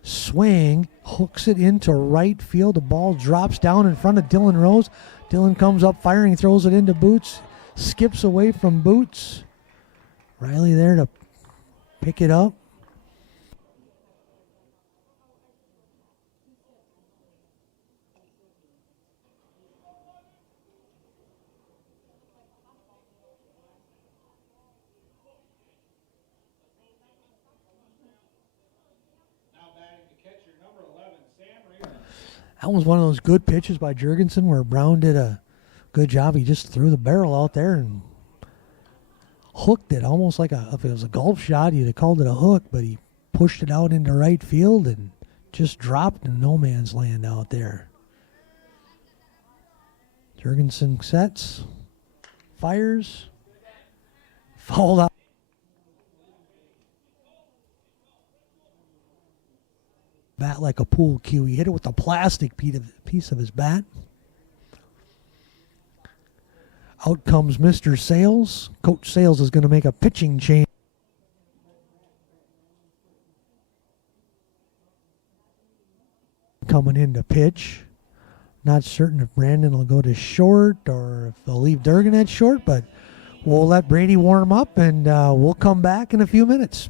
Swing, hooks it into right field. The ball drops down in front of Dylan Rose. Dylan comes up firing, throws it into Boots. Skips away from Boots. Riley there to pick it up. That was one of those good pitches by Jurgensen where Brown did a good job. He just threw the barrel out there and hooked it almost like if it was a golf shot, you'd have called it a hook, but he pushed it out into right field and just dropped in no man's land out there. Jurgensen sets, fires, fouled out. Bat like a pool cue. He hit it with a plastic piece of his bat. Out comes Mr. Sales. Coach Sales is going to make a pitching change. Coming in to pitch. Not certain if Brandon will go to short or if they'll leave Durgan at short, but we'll let Brady warm up and we'll come back in a few minutes.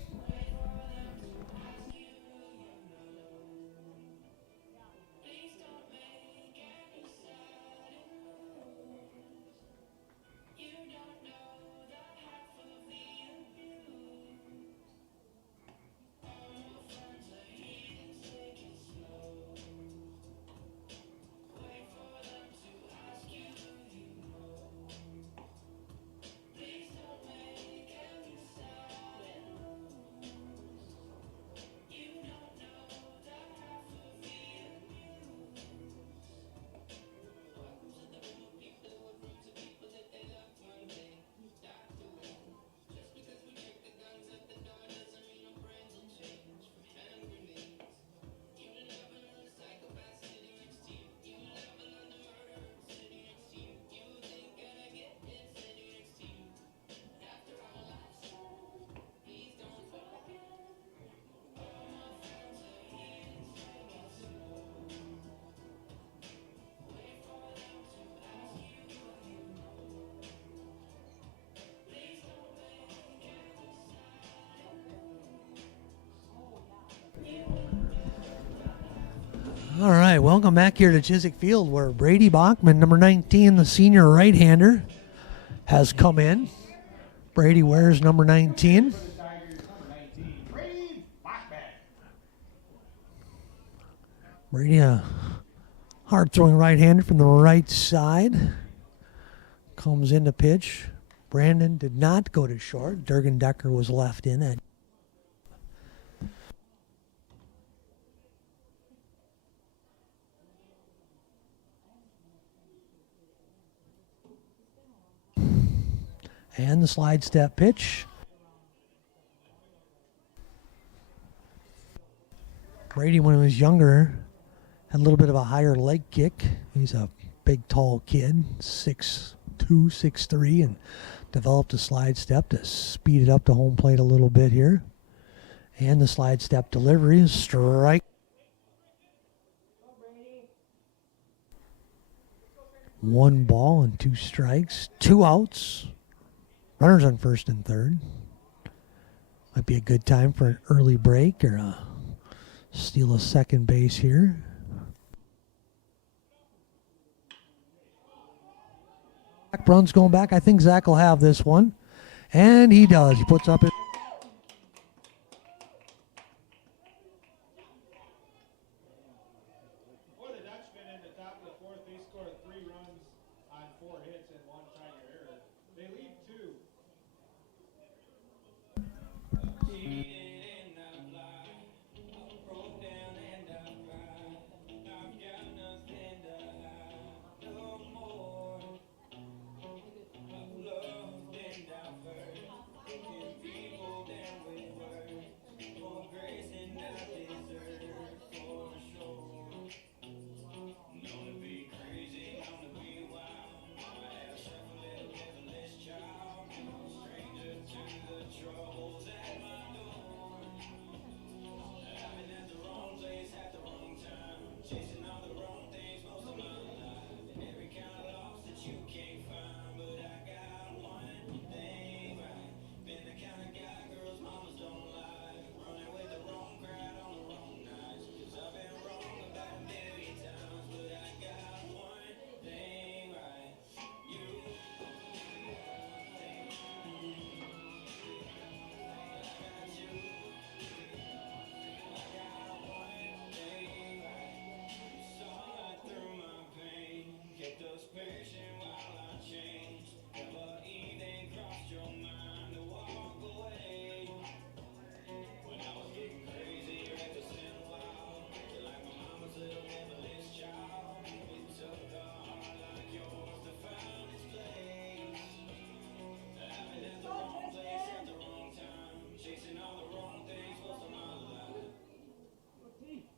All right, welcome back here to Chiswick Field where Brady Bachman, number 19, the senior right-hander, has come in. Brady wears number 19. Brady, a hard-throwing right-hander from the right side. Comes in to pitch. Brandon did not go to short. Durgan Decker was left in at and the slide step pitch. Brady, when he was younger, had a little bit of a higher leg kick. He's a big, tall kid, 6'2", 6'3", and developed a slide step to speed it up to home plate a little bit here. And the slide step delivery is strike. One ball and 2 strikes, 2 outs. Runners on first and third. Might be a good time for an early break or a steal a second base here. Zach Brunn's going back. I think Zach will have this one. And he does. He puts up his... For the Dutchman in the top of the fourth, they scored 3 runs on 4 hits and 1 Tiger error. They lead 2.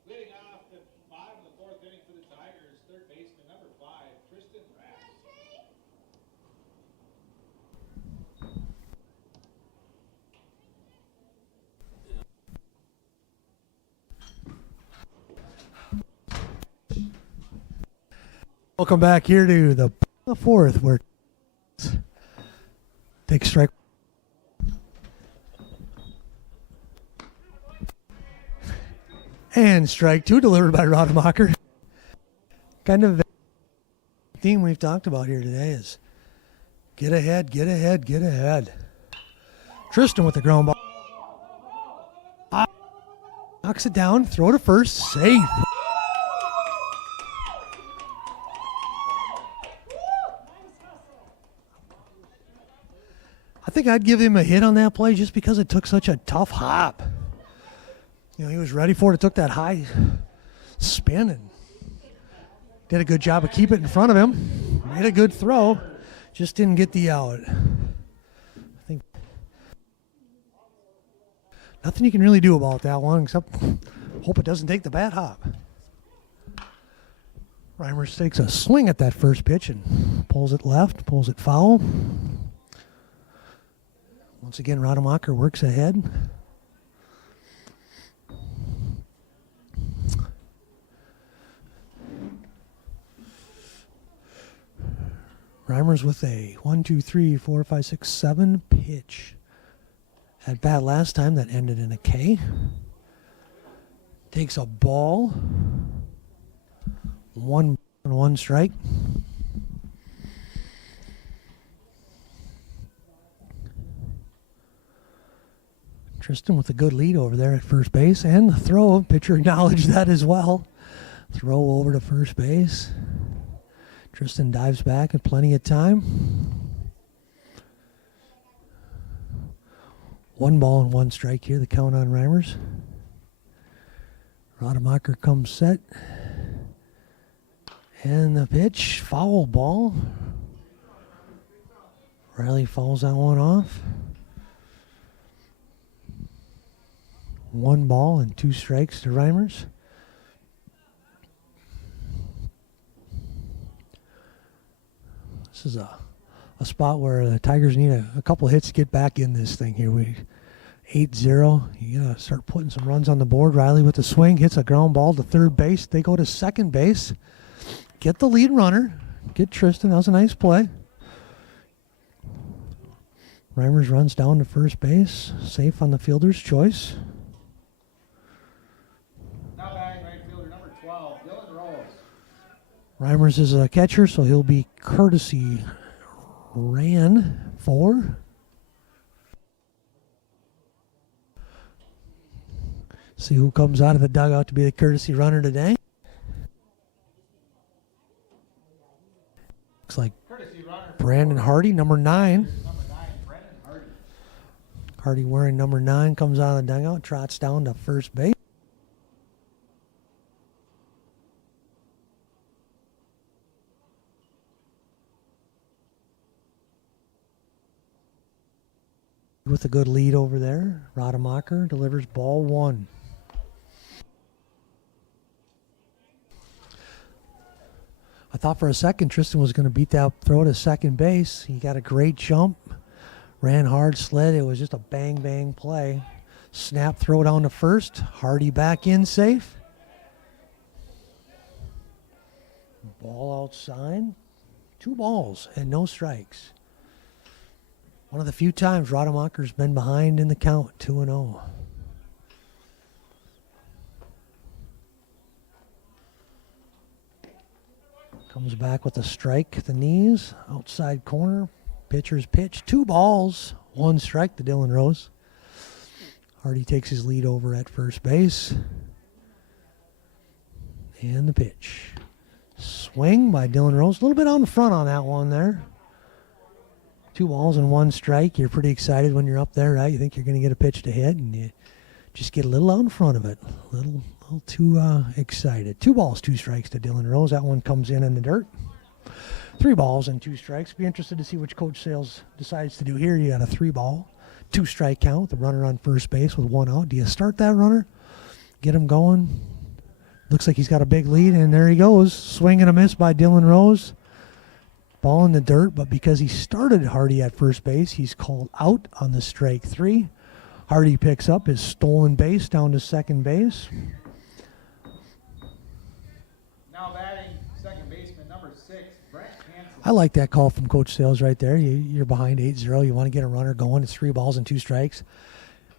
Leading off the bottom of the fourth inning for the Tigers, third baseman number 5, Tristan Rapp. Welcome back here to the fourth where take strike. And strike 2 delivered by Rademacher. Kind of the theme we've talked about here today is get ahead, get ahead, get ahead. Tristan with the ground ball. Knocks it down, throw to first, safe. I think I'd give him a hit on that play just because it took such a tough hop. You know, he was ready for it. It took that high spin and did a good job of keeping it in front of him. Made a good throw. Just didn't get the out. I think nothing you can really do about that one except hope it doesn't take the bad hop. Reimers takes a swing at that first pitch and pulls it left, pulls it foul. Once again, Rademacher works ahead. Reimers with a 1, 2, 3, 4, 5, 6, 7 pitch at bat last time that ended in a K. Takes a ball 1 and 1 strike. Tristan with a good lead over there at first base, and the throw. Pitcher acknowledged that as well. Throw over to first base. Tristan dives back at plenty of time. 1 ball and 1 strike here, the count on Reimers. Rademacher comes set. And the pitch, foul ball. Riley fouls that one off. 1 ball and 2 strikes to Reimers. This is a spot where the Tigers need a couple hits to get back in this thing here. 8-0. You got to start putting some runs on the board. Riley with the swing, hits a ground ball to third base. They go to second base. Get the lead runner. Get Tristan. That was a nice play. Reimers runs down to first base. Safe on the fielder's choice. Now batting right fielder number 12, Dylan Rose. Reimers is a catcher, so he'll be courtesy ran for. See who comes out of the dugout to be the courtesy runner today. Looks like Brandon Hardy, number 9. Hardy wearing number 9 comes out of the dugout, trots down to first base. With a good lead over there, Rademacher delivers ball 1. I thought for a second Tristan was going to beat that throw to second base. He got a great jump, ran hard, slid. It was just a bang, bang play. Snap throw down to first. Hardy back in safe. Ball outside. 2 balls and no strikes. One of the few times Rademacher's been behind in the count, 2-0. Comes back with a strike at the knees, outside corner. Pitcher's pitch, 2 balls, 1 strike to Dylan Rose. Hardy takes his lead over at first base. And the pitch. Swing by Dylan Rose. A little bit on the front on that one there. 2 balls and 1 strike. You're pretty excited when you're up there, right? You think you're going to get a pitch to hit, and you just get a little out in front of it. A little too excited. 2 balls, 2 strikes to Dylan Rose. That one comes in the dirt. 3 balls and 2 strikes. Be interested to see which Coach Sales decides to do here. You got a 3-ball, 2 strike count. The runner on first base with 1 out. Do you start that runner? Get him going. Looks like he's got a big lead, and there he goes. Swing and a miss by Dylan Rose. Ball in the dirt, but because he started Hardy at first base, he's called out on the strike 3. Hardy picks up his stolen base down to second base. Now batting second baseman number 6, Brett Hansen. I like that call from Coach Sales right there. You're behind 8-0. You want to get a runner going. It's 3 balls and 2 strikes.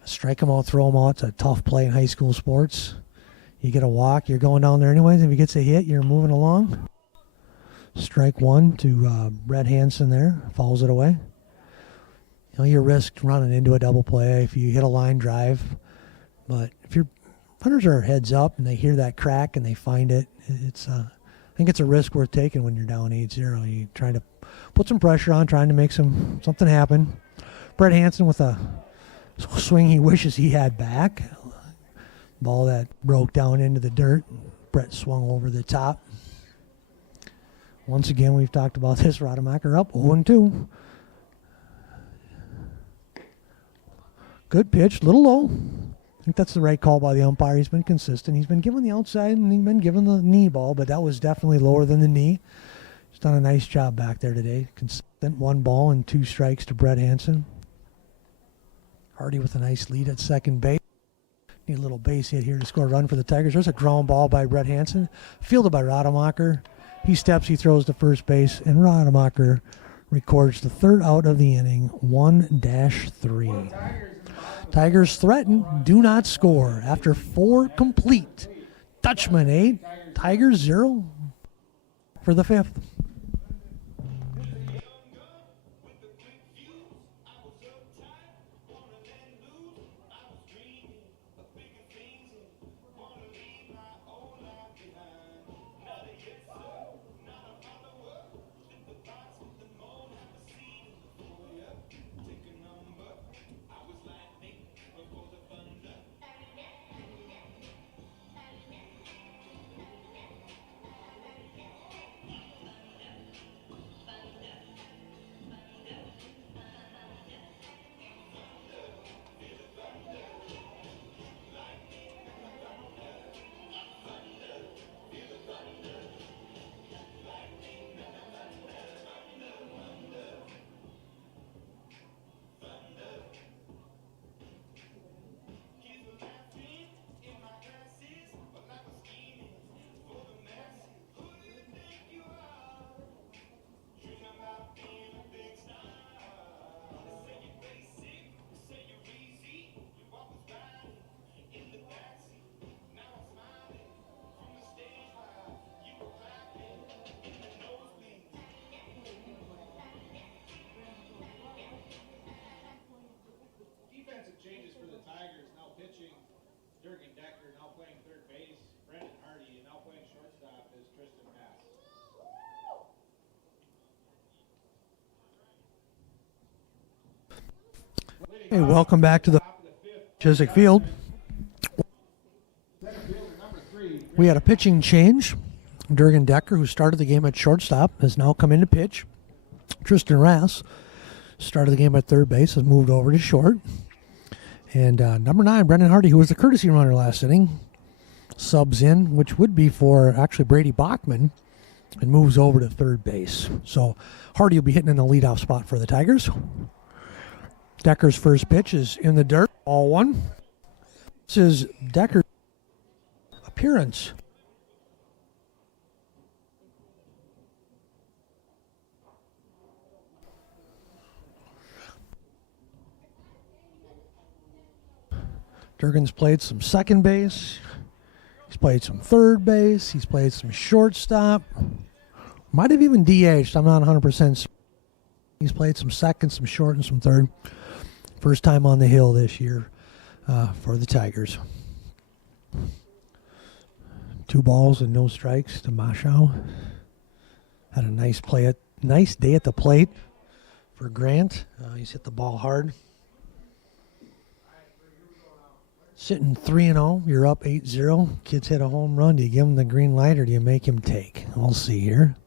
Strike him out, throw him out. It's a tough play in high school sports. You get a walk. You're going down there anyways. If he gets a hit, you're moving along. Strike 1 to Brett Hansen there. Fouls it away. You know, you risk running into a double play if you hit a line drive. But if your runners are heads up and they hear that crack and they find it, I think it's a risk worth taking when you're down 8-0. You're trying to put some pressure on, trying to make something happen. Brett Hansen with a swing he wishes he had back. Ball that broke down into the dirt. Brett swung over the top. Once again, we've talked about this. Rademacher up 0-2. Good pitch, little low. I think that's the right call by the umpire. He's been consistent. He's been given the outside and he's been given the knee ball, but that was definitely lower than the knee. He's done a nice job back there today. Consistent 1 ball and 2 strikes to Brett Hansen. Hardy with a nice lead at second base. Need a little base hit here to score a run for the Tigers. There's a ground ball by Brett Hansen, fielded by Rademacher. He steps, he throws to first base, and Rademacher records the 3rd out of the inning, 1-3. Tigers threaten, do not score after 4 complete. Dutchman 8, Tigers 0. for the fifth. Defensive changes for the Tigers. Now pitching, Durgan Decker. Now playing third base, Brendan Hardy. And now playing shortstop is Tristan Bass. Hey, welcome back to the Chiswick Field. We had a pitching change. Durgan Decker, who started the game at shortstop, has now come in to pitch. Tristan Rass started the game at third base, has moved over to short. And number 9, Brendan Hardy, who was the courtesy runner last inning, subs in, which would be for actually Brady Bachman, and moves over to third base. So Hardy will be hitting in the leadoff spot for the Tigers. Decker's first pitch is in the dirt, ball 1. This is Decker's appearance. Durgan's played some second base. He's played some third base. He's played some shortstop. Might have even DH'd. I'm not 100%. He's played some second, some short, and some third. First time on the hill this year for the Tigers. 2 balls and no strikes to Maschow. Had a nice day at the plate for Grant. He's hit the ball hard. Sitting 3-0, you're up 8-0. Kids hit a home run. Do you give him the green light or do you make him take? We'll see here.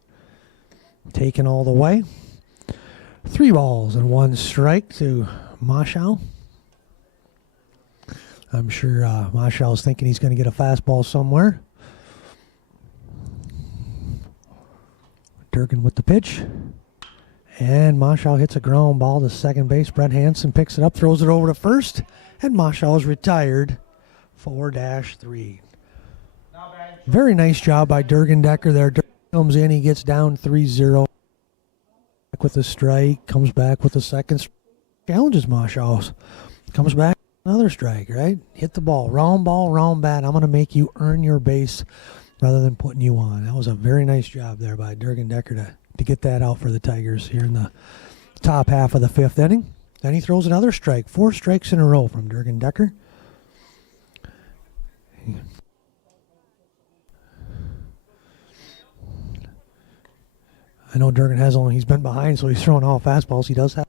Taking all the way. 3 balls and 1 strike to Maschow. I'm sure Maschau's thinking he's going to get a fastball somewhere. Durgan with the pitch. And Maschow hits a ground ball to second base. Brett Hansen picks it up, throws it over to first. And Maschow is retired, 4-3. Very nice job by Durgan Decker there. Durgan comes in, he gets down 3-0. Back with a strike, comes back with a second. Challenges Maschow. Comes back, another strike, right? Hit the ball, round bat. I'm going to make you earn your base rather than putting you on. That was a very nice job there by Durgan Decker to get that out for the Tigers here in the top half of the 5th inning. Then he throws another strike. 4 strikes in a row from Durgan Decker. I know Durgan he's been behind, so he's throwing all fastballs. He does have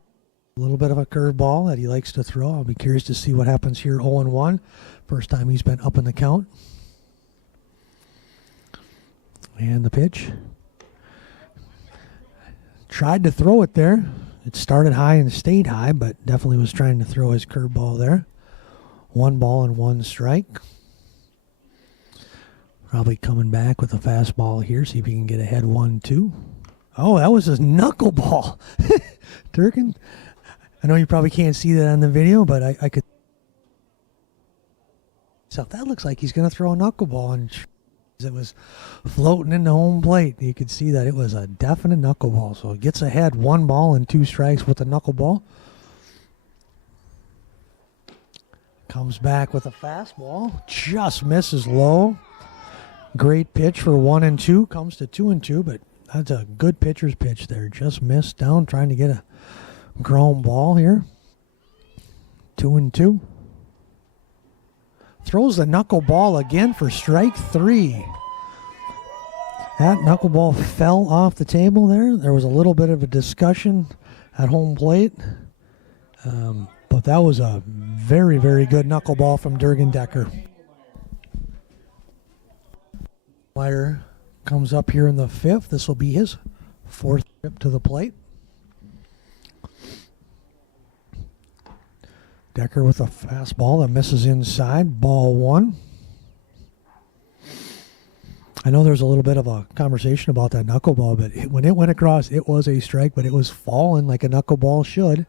a little bit of a curveball that he likes to throw. I'll be curious to see what happens here. 0-1. First time he's been up in the count. And the pitch. Tried to throw it there. It started high and stayed high, but definitely was trying to throw his curveball there. 1 ball and 1 strike. Probably coming back with a fastball here. See if he can get ahead 1-2. Oh, that was his knuckleball. Durgan, I know you probably can't see that on the video, but I could. So that looks like he's going to throw a knuckleball, and it was floating in the home plate. You could see that it was a definite knuckleball. So it gets ahead 1 ball and 2 strikes with the knuckleball. Comes back with a fastball. Just misses low. Great pitch for 1-2. Comes to 2-2, but That's a good pitcher's pitch there. Just missed down, trying to get a ground ball here. 2-2. Throws the knuckleball again for strike 3. That knuckleball fell off the table there. There was a little bit of a discussion at home plate. But that was a very, very good knuckleball from Durgan Decker. Meyer comes up here in the 5th. This will be his 4th trip to the plate. Decker with a fastball that misses inside. Ball 1. I know there's a little bit of a conversation about that knuckleball, but when it went across, it was a strike, but it was falling like a knuckleball should.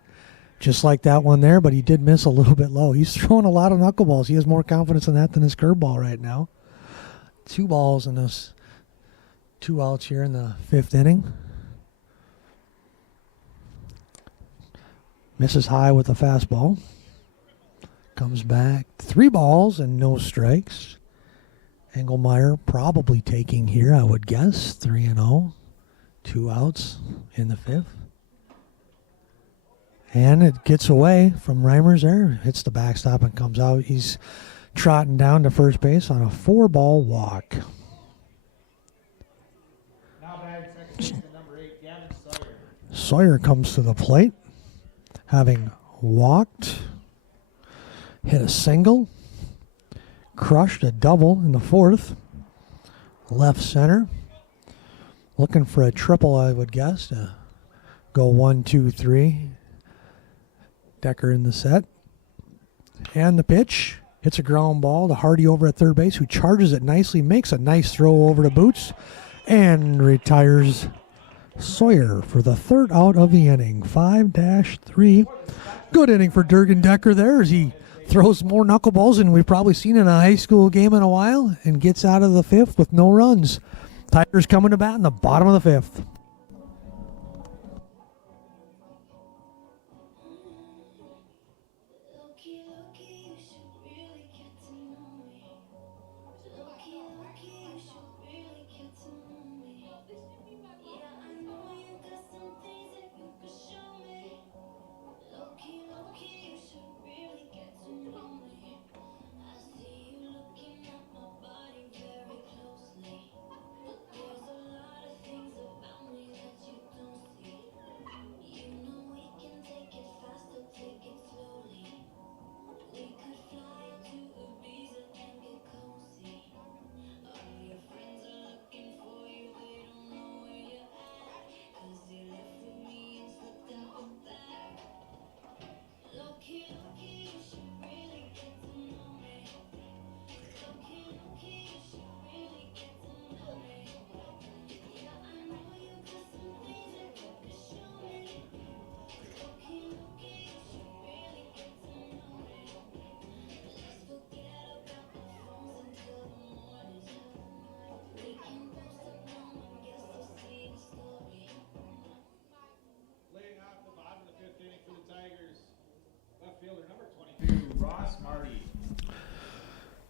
Just like that one there, but he did miss a little bit low. He's throwing a lot of knuckleballs. He has more confidence in that than his curveball right now. 2 balls in this, 2 outs here in the 5th inning. Misses high with a fastball. Comes back. 3 balls and no strikes. Engelmeyer probably taking here, I would guess. 3-0. 2 outs in the 5th. And it gets away from Reimers there. Hits the backstop and comes out. He's trotting down to first base on a 4-ball walk. Now batting second baseman number 8, Gavin Sawyer. Sawyer comes to the plate, having walked, hit a single, crushed a double in the 4th, left center, looking for a triple, I would guess, to go 1, 2, 3. Decker in the set. And the pitch. Hits a ground ball to Hardy over at third base, who charges it nicely, makes a nice throw over to Boots, and retires Sawyer for the 3rd out of the inning. 5-3. Good inning for Durgan Decker there as he throws more knuckleballs than we've probably seen in a high school game in a while and gets out of the 5th with no runs. Tigers coming to bat in the bottom of the 5th.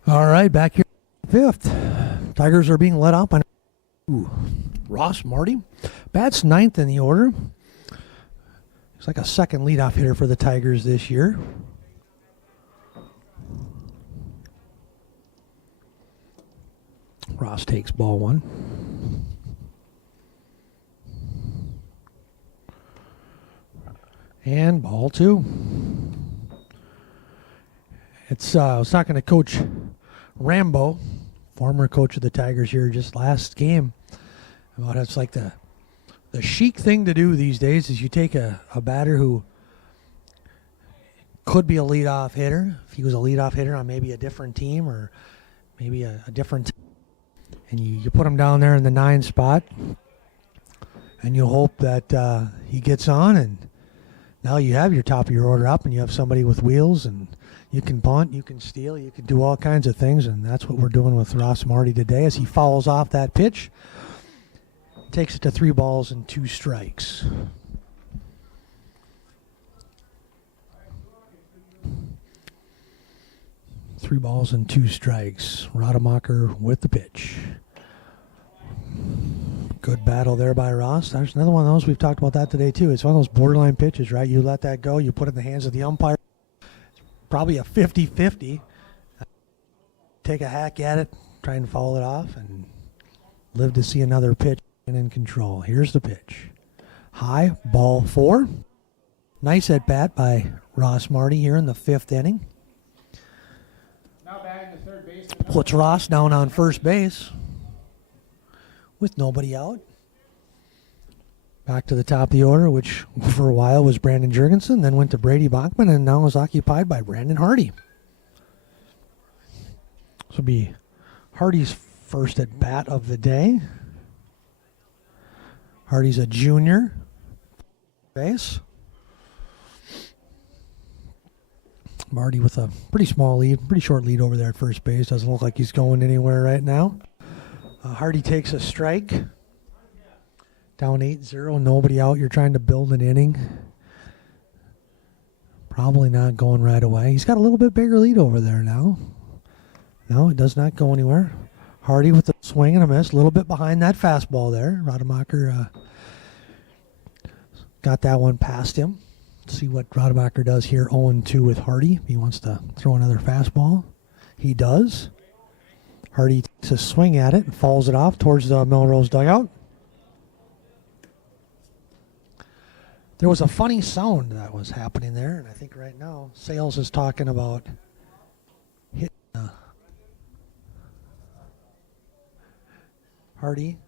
All right, back here 5th. Tigers are being let up on Ross Marty. Bats 9th in the order. He's like a second leadoff hitter for the Tigers this year. Ross takes ball 1. And ball 2. I was talking to Coach Rambo, former coach of the Tigers here just last game, about it's like the chic thing to do these days is you take a batter who could be a leadoff hitter, if he was a leadoff hitter on maybe a different team or maybe a different, and you put him down there in the 9 spot, and you hope that he gets on, and now you have your top of your order up, and you have somebody with wheels, and you can bunt, you can steal, you can do all kinds of things, and that's what we're doing with Ross Marty today as he fouls off that pitch. Takes it to 3 balls and 2 strikes. Three balls and 2 strikes. Rademacher with the pitch. Good. Good battle there by Ross. There's another one of those. We've talked about that today, too. It's one of those borderline pitches, right? You let that go. You put it in the hands of the umpire. Probably a 50-50. Take a hack at it, try and foul it off, and live to see another pitch and in control. Here's the pitch. High, ball 4. Nice at bat by Ross Marty here in the 5th inning. Now batting the third base. Puts Ross down on first base with nobody out. Back to the top of the order, which for a while was Brandon Jurgensen, then went to Brady Bachman, and now is occupied by Brandon Hardy. This will be Hardy's first at bat of the day. Hardy's a junior. Base. Marty with a pretty small lead, pretty short lead over there at first base. Doesn't look like he's going anywhere right now. Hardy takes a strike. Down 8-0, nobody out. You're trying to build an inning. Probably not going right away. He's got a little bit bigger lead over there now. No, it does not go anywhere. Hardy with a swing and a miss. A little bit behind that fastball there. Rademacher got that one past him. Let's see what Rademacher does here. 0-2 with Hardy. He wants to throw another fastball. He does. Hardy takes a swing at it and falls it off towards the Melrose dugout. There was a funny sound that was happening there, and I think right now Sales is talking about hitting Hardy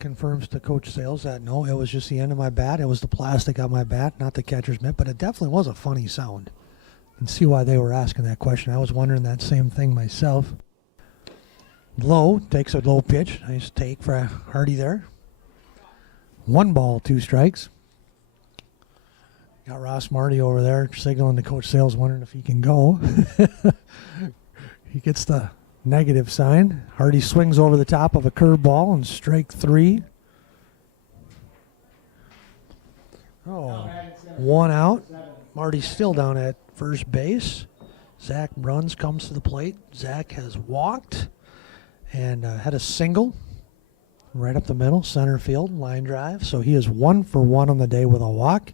confirms to Coach Sales that no, it was just the end of my bat. It was the plastic on my bat, not the catcher's mitt, but it definitely was a funny sound. You can see why they were asking that question. I was wondering that same thing myself. Low takes a low pitch. Nice take for Hardy there. 1 ball, 2 strikes. Got Ross Marty over there signaling to Coach Sales, wondering if he can go. He gets the negative sign. Hardy swings over the top of a curveball and strike 3. Oh, 1 out. Marty's still down at first base. Zach Bruns comes to the plate. Zach has walked and had a single right up the middle, center field, line drive. So he is 1 for 1 on the day with a walk.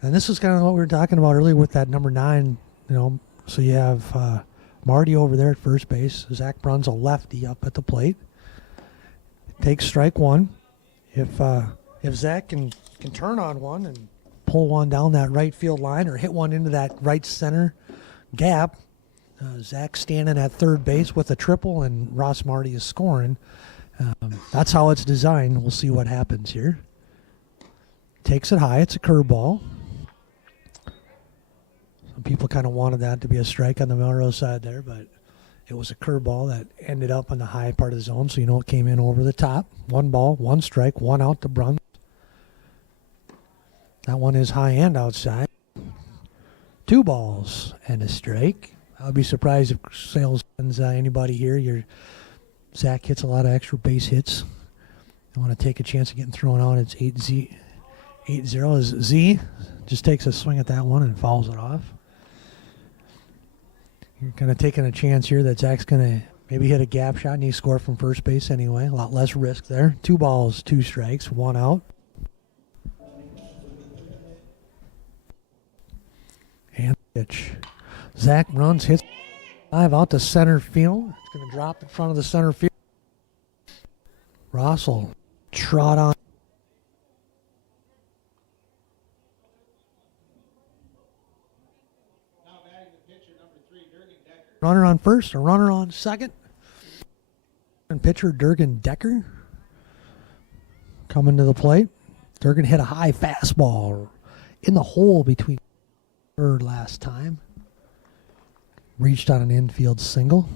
And this is kind of what we were talking about earlier with that number 9, So you have Marty over there at first base. Zach Bruns, a lefty, up at the plate. Takes strike 1. If Zach can turn on one and pull one down that right field line or hit one into that right center gap, Zach standing at third base with a triple and Ross Marty is scoring. That's how it's designed. We'll see what happens here. Takes it high. It's a curveball. Some people kind of wanted that to be a strike on the Melrose side there, but it was a curveball that ended up on the high part of the zone, so it came in over the top. 1 ball, 1 strike, 1 out to Bruns. That one is high and outside. 2 balls and a strike. I'll be surprised if Sales sends anybody here. Zach hits a lot of extra base hits. I want to take a chance of getting thrown out. It's 8-0 as Z just takes a swing at that one and fouls it off. You're kind of taking a chance here that Zach's going to maybe hit a gap shot and he score from first base anyway. A lot less risk there. 2 balls, 2 strikes, 1 out. And pitch. Zach runs, hits 5 out to center field. It's going to drop in front of the center field. Ross will trot on. Runner on first, a runner on second. And pitcher Durgan Decker coming to the plate. Durgan hit a high fastball in the hole between third last time. Reached on an infield single.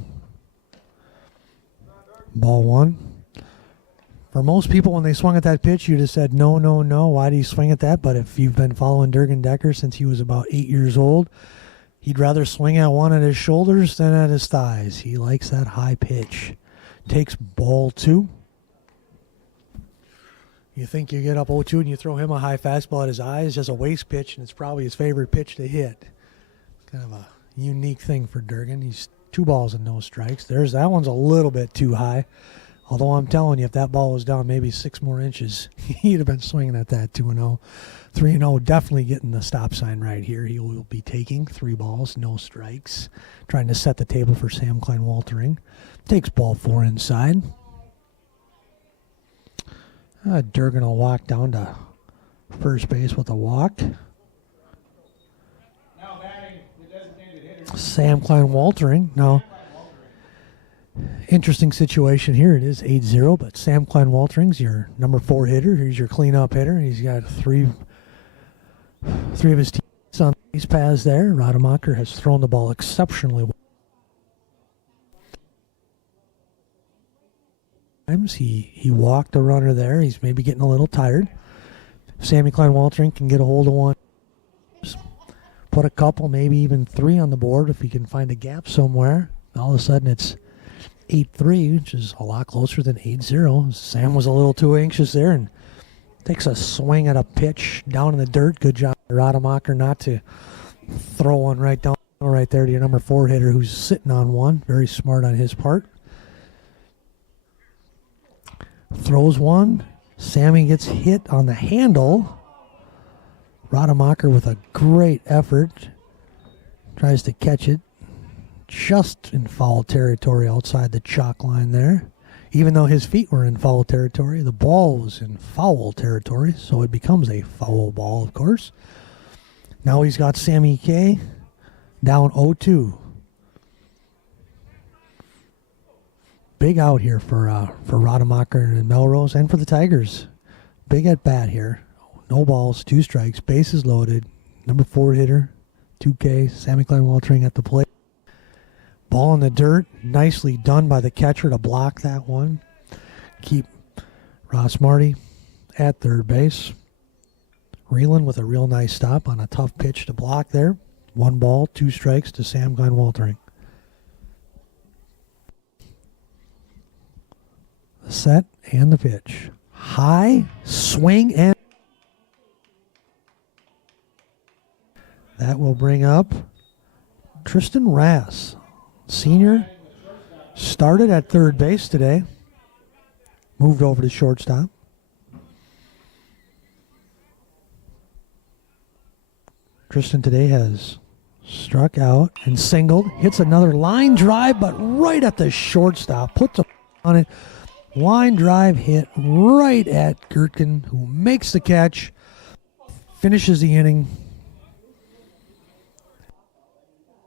Ball 1. For most people, when they swung at that pitch, you'd have said, no, no, no. Why did he swing at that? But if you've been following Durgan Decker since he was about 8 years old, he'd rather swing at one at his shoulders than at his thighs. He likes that high pitch. Takes ball 2. You think you get up 0-2 and you throw him a high fastball at his eyes, just a waste pitch, and it's probably his favorite pitch to hit. Kind of a unique thing for Durgan. He's 2 balls and no strikes. That one's a little bit too high. Although I'm telling you, if that ball was down maybe 6 more inches, he'd have been swinging at that 2-0. 3-0, definitely getting the stop sign right here. He will be taking 3 balls, no strikes. Trying to set the table for Sam Klein-Waltering. Takes ball 4 inside. Durgan will walk down to first base with a walk. Now batting the designated hitter. Sam Klein-Waltering. Now, interesting situation here. It is 8-0, but Sam Klein-Waltering's your number 4 hitter. He's your cleanup hitter. He's got three of his teammates on these paths there. Rademacher has thrown the ball exceptionally well. He walked the runner there. He's maybe getting a little tired. Sammy Klein-Waltering can get a hold of one. Put a couple, maybe even 3 on the board if he can find a gap somewhere. All of a sudden it's 8-3, which is a lot closer than 8-0. Sam was a little too anxious there and takes a swing at a pitch down in the dirt. Good job by Rademacher not to throw one right down right there to your number 4 hitter who's sitting on one. Very smart on his part. Throws one. Sammy gets hit on the handle. Rademacher with a great effort tries to catch it just in foul territory outside the chalk line there. Even though his feet were in foul territory, the ball was in foul territory, so it becomes a foul ball, of course. Now he's got Sammy K down 0-2. Big out here for Rademacher and Melrose and for the Tigers. Big at bat here. No balls, 2 strikes, bases loaded. Number 4 hitter, 2K, Sammy Klein-Waltering at the plate. Ball in the dirt, nicely done by the catcher to block that one. Keep Ross Marty at third base. Reeland with a real nice stop on a tough pitch to block there. 1 ball, 2 strikes to Sam Klein-Waltering. The set and the pitch. High, swing, and that will bring up Tristan Rass, senior. Started at third base today. Moved over to shortstop. Tristan today has struck out and singled. Hits another line drive, but right at the shortstop. Puts a on it. Line drive hit right at Gertkin, who makes the catch. Finishes the inning.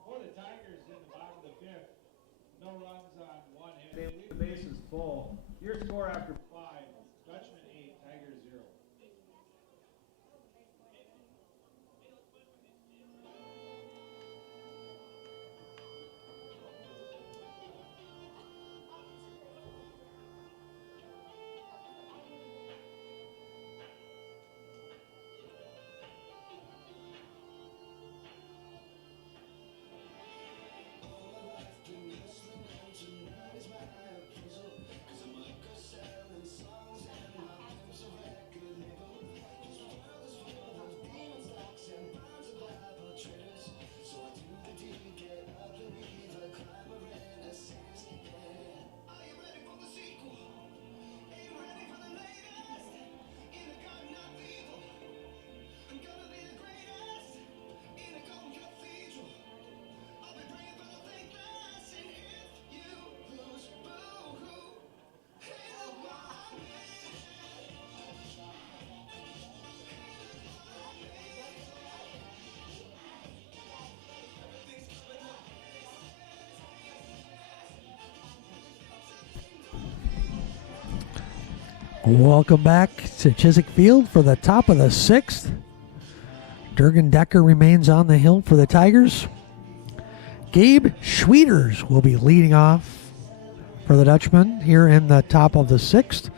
For the Tigers in the bottom of the 5th, no runs on 1 hit. They leave the bases full. Your score after 5, Dutchman 8, Tigers 0. Welcome back to Chiswick Field for the top of the 6th. Durgan Decker remains on the hill for the Tigers. Gabe Schwieters will be leading off for the Dutchman here in the top of the 6th.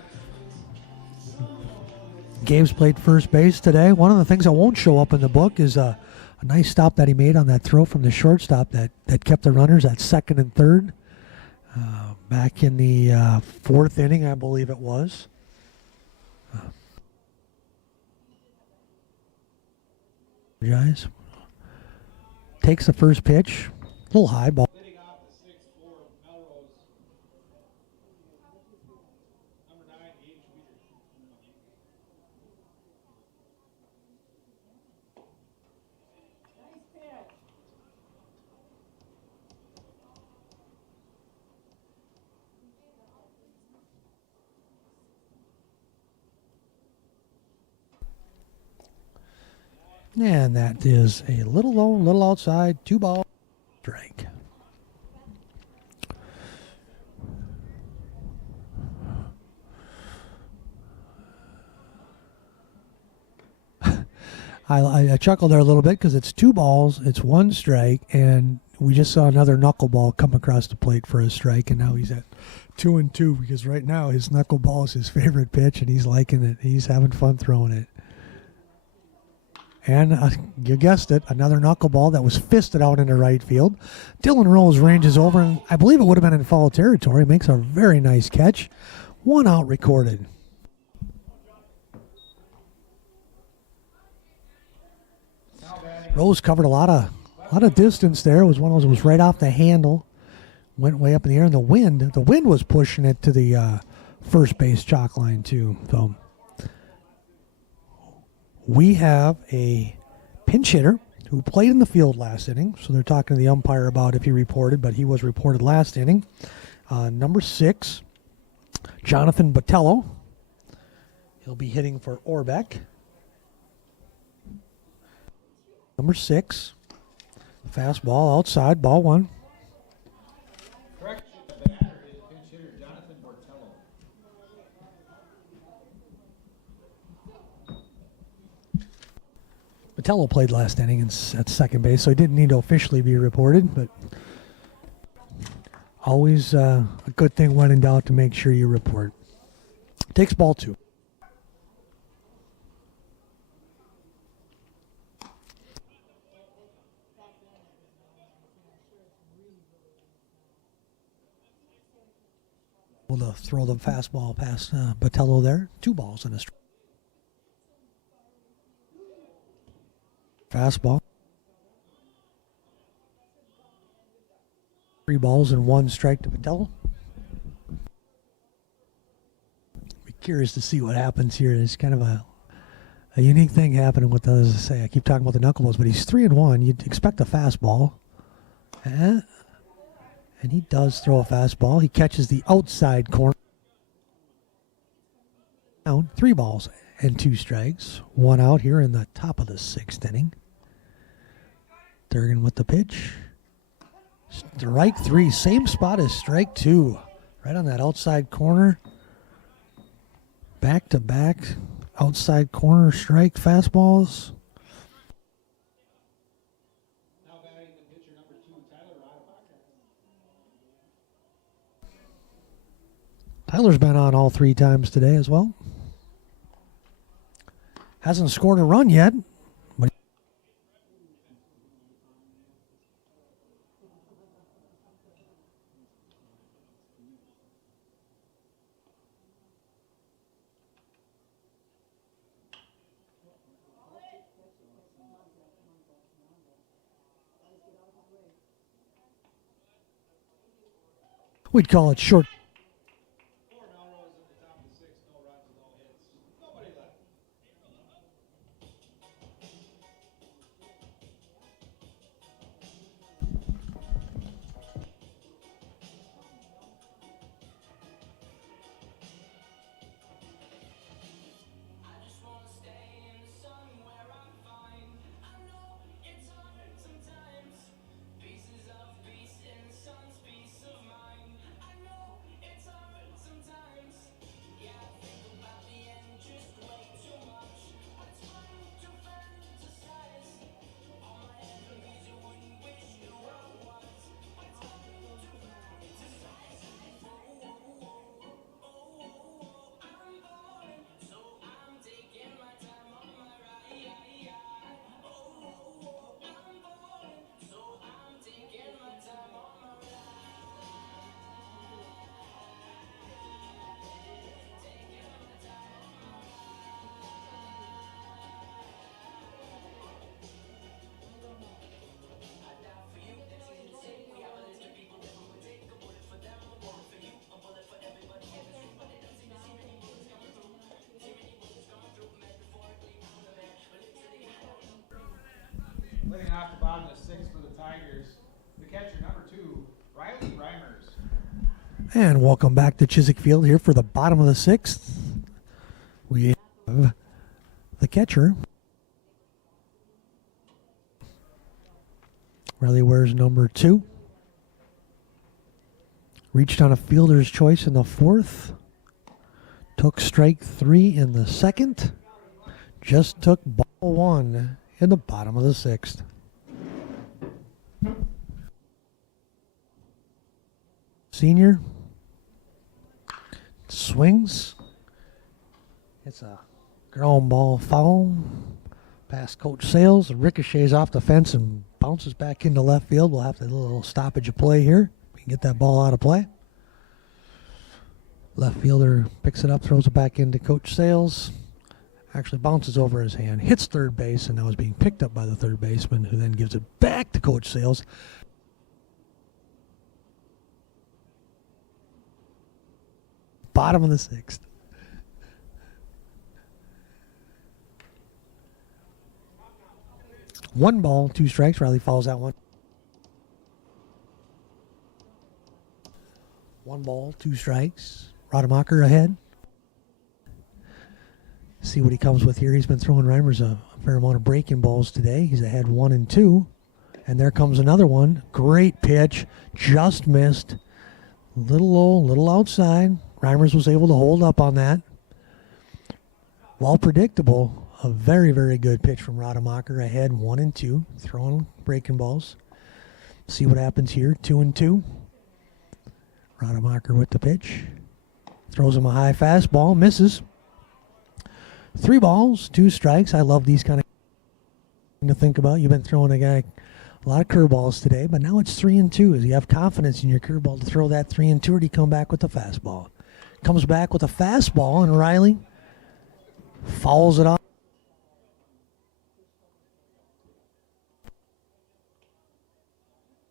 Gabe's played first base today. One of the things that won't show up in the book is a nice stop that he made on that throw from the shortstop that kept the runners at second and third back in the 4th inning, I believe it was. Guys, takes the first pitch, a little high ball. Leading off the 6th for Melrose. And that is a little low, little outside, 2 ball strike. I chuckled there a little bit because it's 2 balls, it's 1 strike, and we just saw another knuckleball come across the plate for a strike, and now he's at 2-2 because right now his knuckleball is his favorite pitch, and he's liking it. He's having fun throwing it. And you guessed it, another knuckleball that was fisted out into right field. Dylan Rose ranges over, and I believe it would have been in foul territory. Makes a very nice catch. 1 out recorded. Rose covered a lot of distance there. It was one of those was right off the handle, went way up in the air, and the wind was pushing it to the first base chalk line too. So we have a pinch hitter who played in the field last inning. So they're talking to the umpire about if he reported, but he was reported last inning. Number 6, Jonathan Botello. He'll be hitting for Orbeck. Number 6, fastball outside, ball 1. Correction, the batter is pinch hitter Jonathan Bortello. Botello played last inning at second base, so he didn't need to officially be reported, but always a good thing when in doubt to make sure you report. Takes ball 2. Able to throw the fastball past Botello there. 2 balls and a strike. Fastball. 3 balls and 1 strike to Botello. Be curious to see what happens here. It's kind of a unique thing happening with those. As I say, I keep talking about the knuckleballs, but he's 3-1. You'd expect a fastball. And he does throw a fastball. He catches the outside corner. Down 3 balls and 2 strikes. 1 out here in the top of the 6th inning. Durgan with the pitch. Strike 3. Same spot as strike 2. Right on that outside corner. Back to back. Outside corner strike fastballs. Tyler's been on all 3 times today as well. Hasn't scored a run yet. But we'd call it short. Melrose in the top of the 6th, no runs, no hits. Nobody left. Leading off the bottom of the 6th for the Tigers, the catcher number 2, Riley Reimers. And welcome back to Chiswick Field here for the bottom of the 6th. We have the catcher, Riley wears number 2. Reached on a fielder's choice in the 4th. Took strike 3 in the 2nd. Just took ball 1 in the bottom of the 6th. Senior swings. It's a ground ball foul. Past Coach Sales. Ricochets off the fence and bounces back into left field. We'll have to do a little stoppage of play here. We can get that ball out of play. Left fielder picks it up, throws it back into Coach Sales. Actually bounces over his hand, hits third base, and now is being picked up by the third baseman, who then gives it back to Coach Sales. Bottom of the 6th. One ball, 2 strikes. Riley fouls that one. 1 ball, 2 strikes. Rademacher ahead. See what he comes with here. He's been throwing Reimers a fair amount of breaking balls today. He's ahead 1-2. And there comes another one. Great pitch. Just missed. Little low, little outside. Reimers was able to hold up on that. Well predictable. A very, very good pitch from Rademacher. Ahead 1-2. Throwing breaking balls. See what happens here. 2-2. Rademacher with the pitch. Throws him a high fastball. Misses. 3 balls, 2 strikes. I love these kind of to think about. You've been throwing a guy a lot of curveballs today, but now it's 3-2. As you have confidence in your curveball to throw that 3-2, or do you come back with the fastball? Comes back with a fastball, and Riley fouls it off.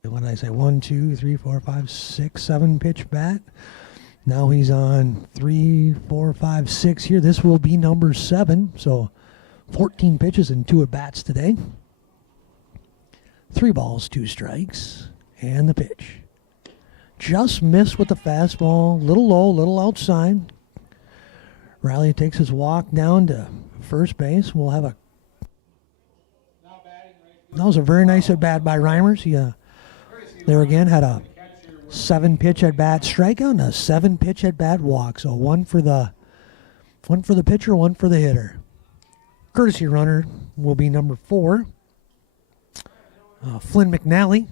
What did I say? 1, 2, 3, 4, 5, 6, 7 pitch bat. Now he's on 3, 4, 5, 6 here. This will be number 7. So 14 pitches and 2 at bats today. 3 balls, 2 strikes. And the pitch. Just missed with the fastball. Little low, little outside. Riley takes his walk down to first base. We'll have a... That was a very nice at bat by Reimers. He there again had a 7 pitch at bat strikeout and a 7 pitch at bat walk. So one for the pitcher, 1 for the hitter. Courtesy runner will be number 4. Flynn McNally.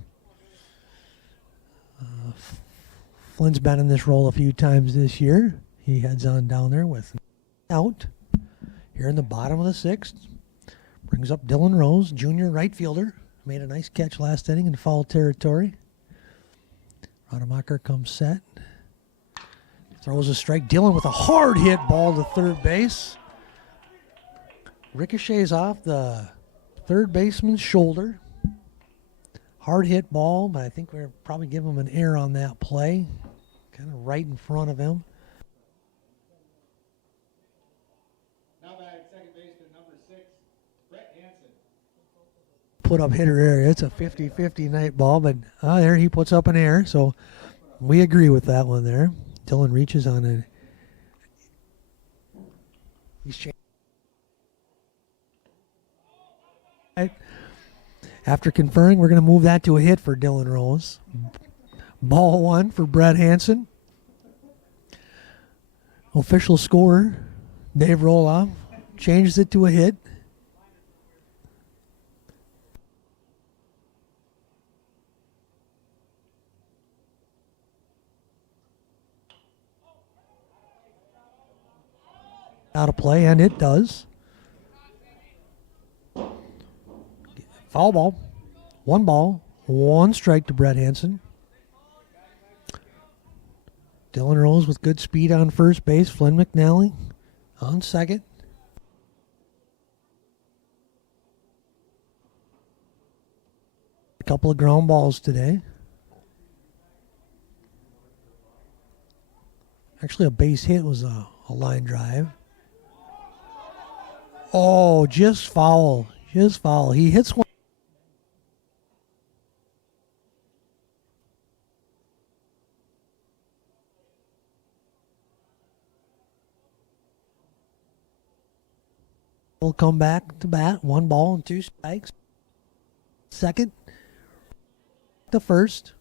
Flynn's been in this role a few times this year. He heads on down there with out here in the bottom of the 6th. Brings up Dylan Rose, junior right fielder. Made a nice catch last inning in foul territory. Rademacher comes set. Throws a strike. Dylan with a hard hit ball to third base. Ricochets off the third baseman's shoulder. Hard hit ball, but I think we're probably give him an error on that play. Kind of right in front of him. Now back second baseman number 6, Brett Hansen. Put up hitter area. It's a 50-50 night ball, but there he puts up an error. So we agree with that one there. Dylan reaches on it. He's changed. After conferring, we're going to move that to a hit for Dylan Rose. Ball 1 for Brett Hansen. Official scorer, Dave Roloff, changes it to a hit. Out of play, and it does. Foul ball. 1 ball, 1 strike to Brett Hansen. Dylan Rose with good speed on first base. Flynn McNally on second. A couple of ground balls today. Actually, a base hit was a line drive. Oh, just foul. Just foul. He hits one. Will come back to bat. 1 ball and 2 strikes. Second. to first.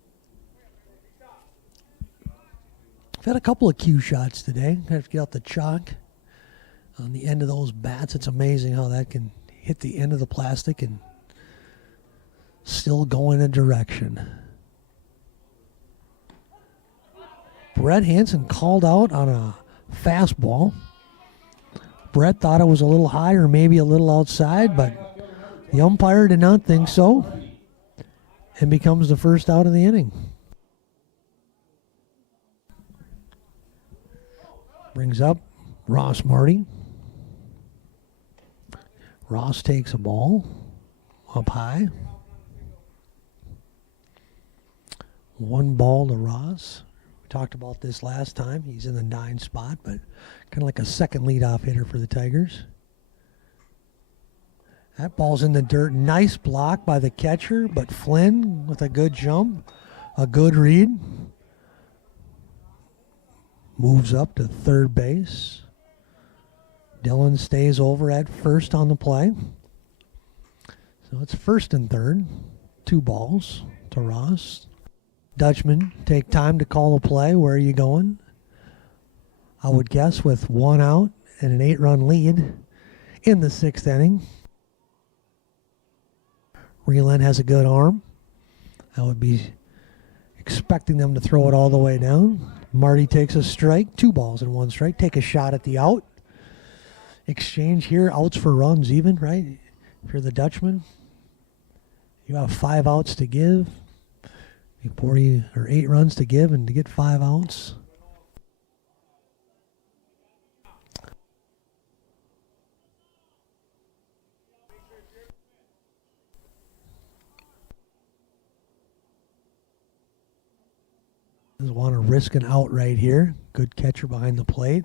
I've had a couple of cue shots today. I have to get out the chalk on the end of those bats. It's amazing how that can hit the end of the plastic and still go in a direction. Brett Hansen called out on a fastball. Brett thought it was a little high or maybe a little outside, but the umpire did not think so, and becomes the first out of the inning. Brings up Ross Marty. Ross takes a ball up high. 1 ball to Ross. We talked about this last time. He's in the 9 spot, but kind of like a second leadoff hitter for the Tigers. That ball's in the dirt. Nice block by the catcher, but Flynn with a good jump, a good read. Moves up to third base. Dillon stays over at first on the play. So it's first and third. 2 balls to Ross. Dutchman take time to call the play. Where are you going? I would guess with 1 out and an 8-run lead in the 6th inning. Reland has a good arm. I would be expecting them to throw it all the way down. Marty takes a strike. 2 balls and 1 strike. Take a shot at the out. Exchange here. Outs for runs even, right? If you're the Dutchman, you have 5 outs to give. 8 runs to give and to get 5 outs. Just want to risk an out right here. Good catcher behind the plate.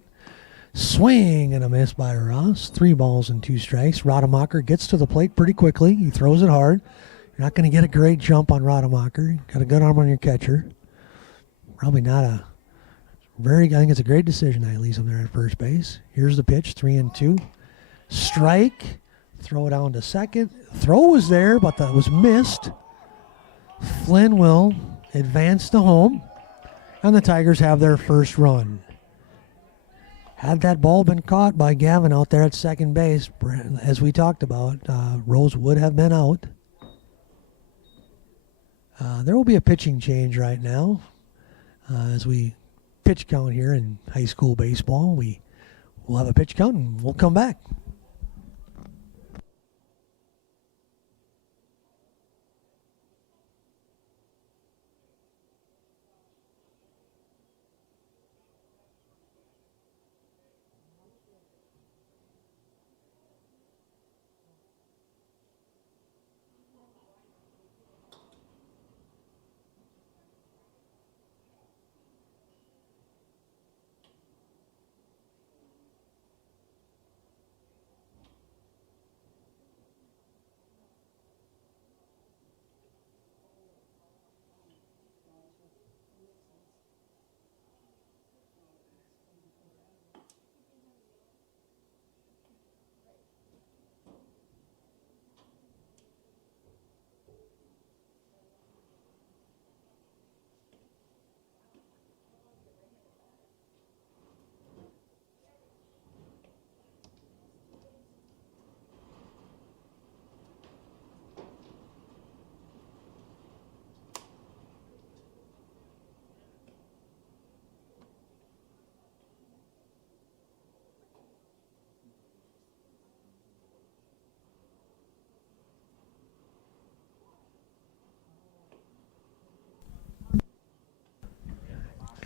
Swing and a miss by Ross. 3 balls and 2 strikes. Rademacher gets to the plate pretty quickly. He throws it hard. You're not going to get a great jump on Rademacher. Got a good arm on your catcher. Probably not a I think it's a great decision that he leaves him there at first base. Here's the pitch, 3-2. Strike. Throw it down to second. Throw was there, but that was missed. Flynn will advance to home, and the Tigers have their first run. Had that ball been caught by Gavin out there at second base, as we talked about, Rose would have been out. There will be a pitching change right now. As we pitch count here in high school baseball, we'll have a pitch count and we'll come back.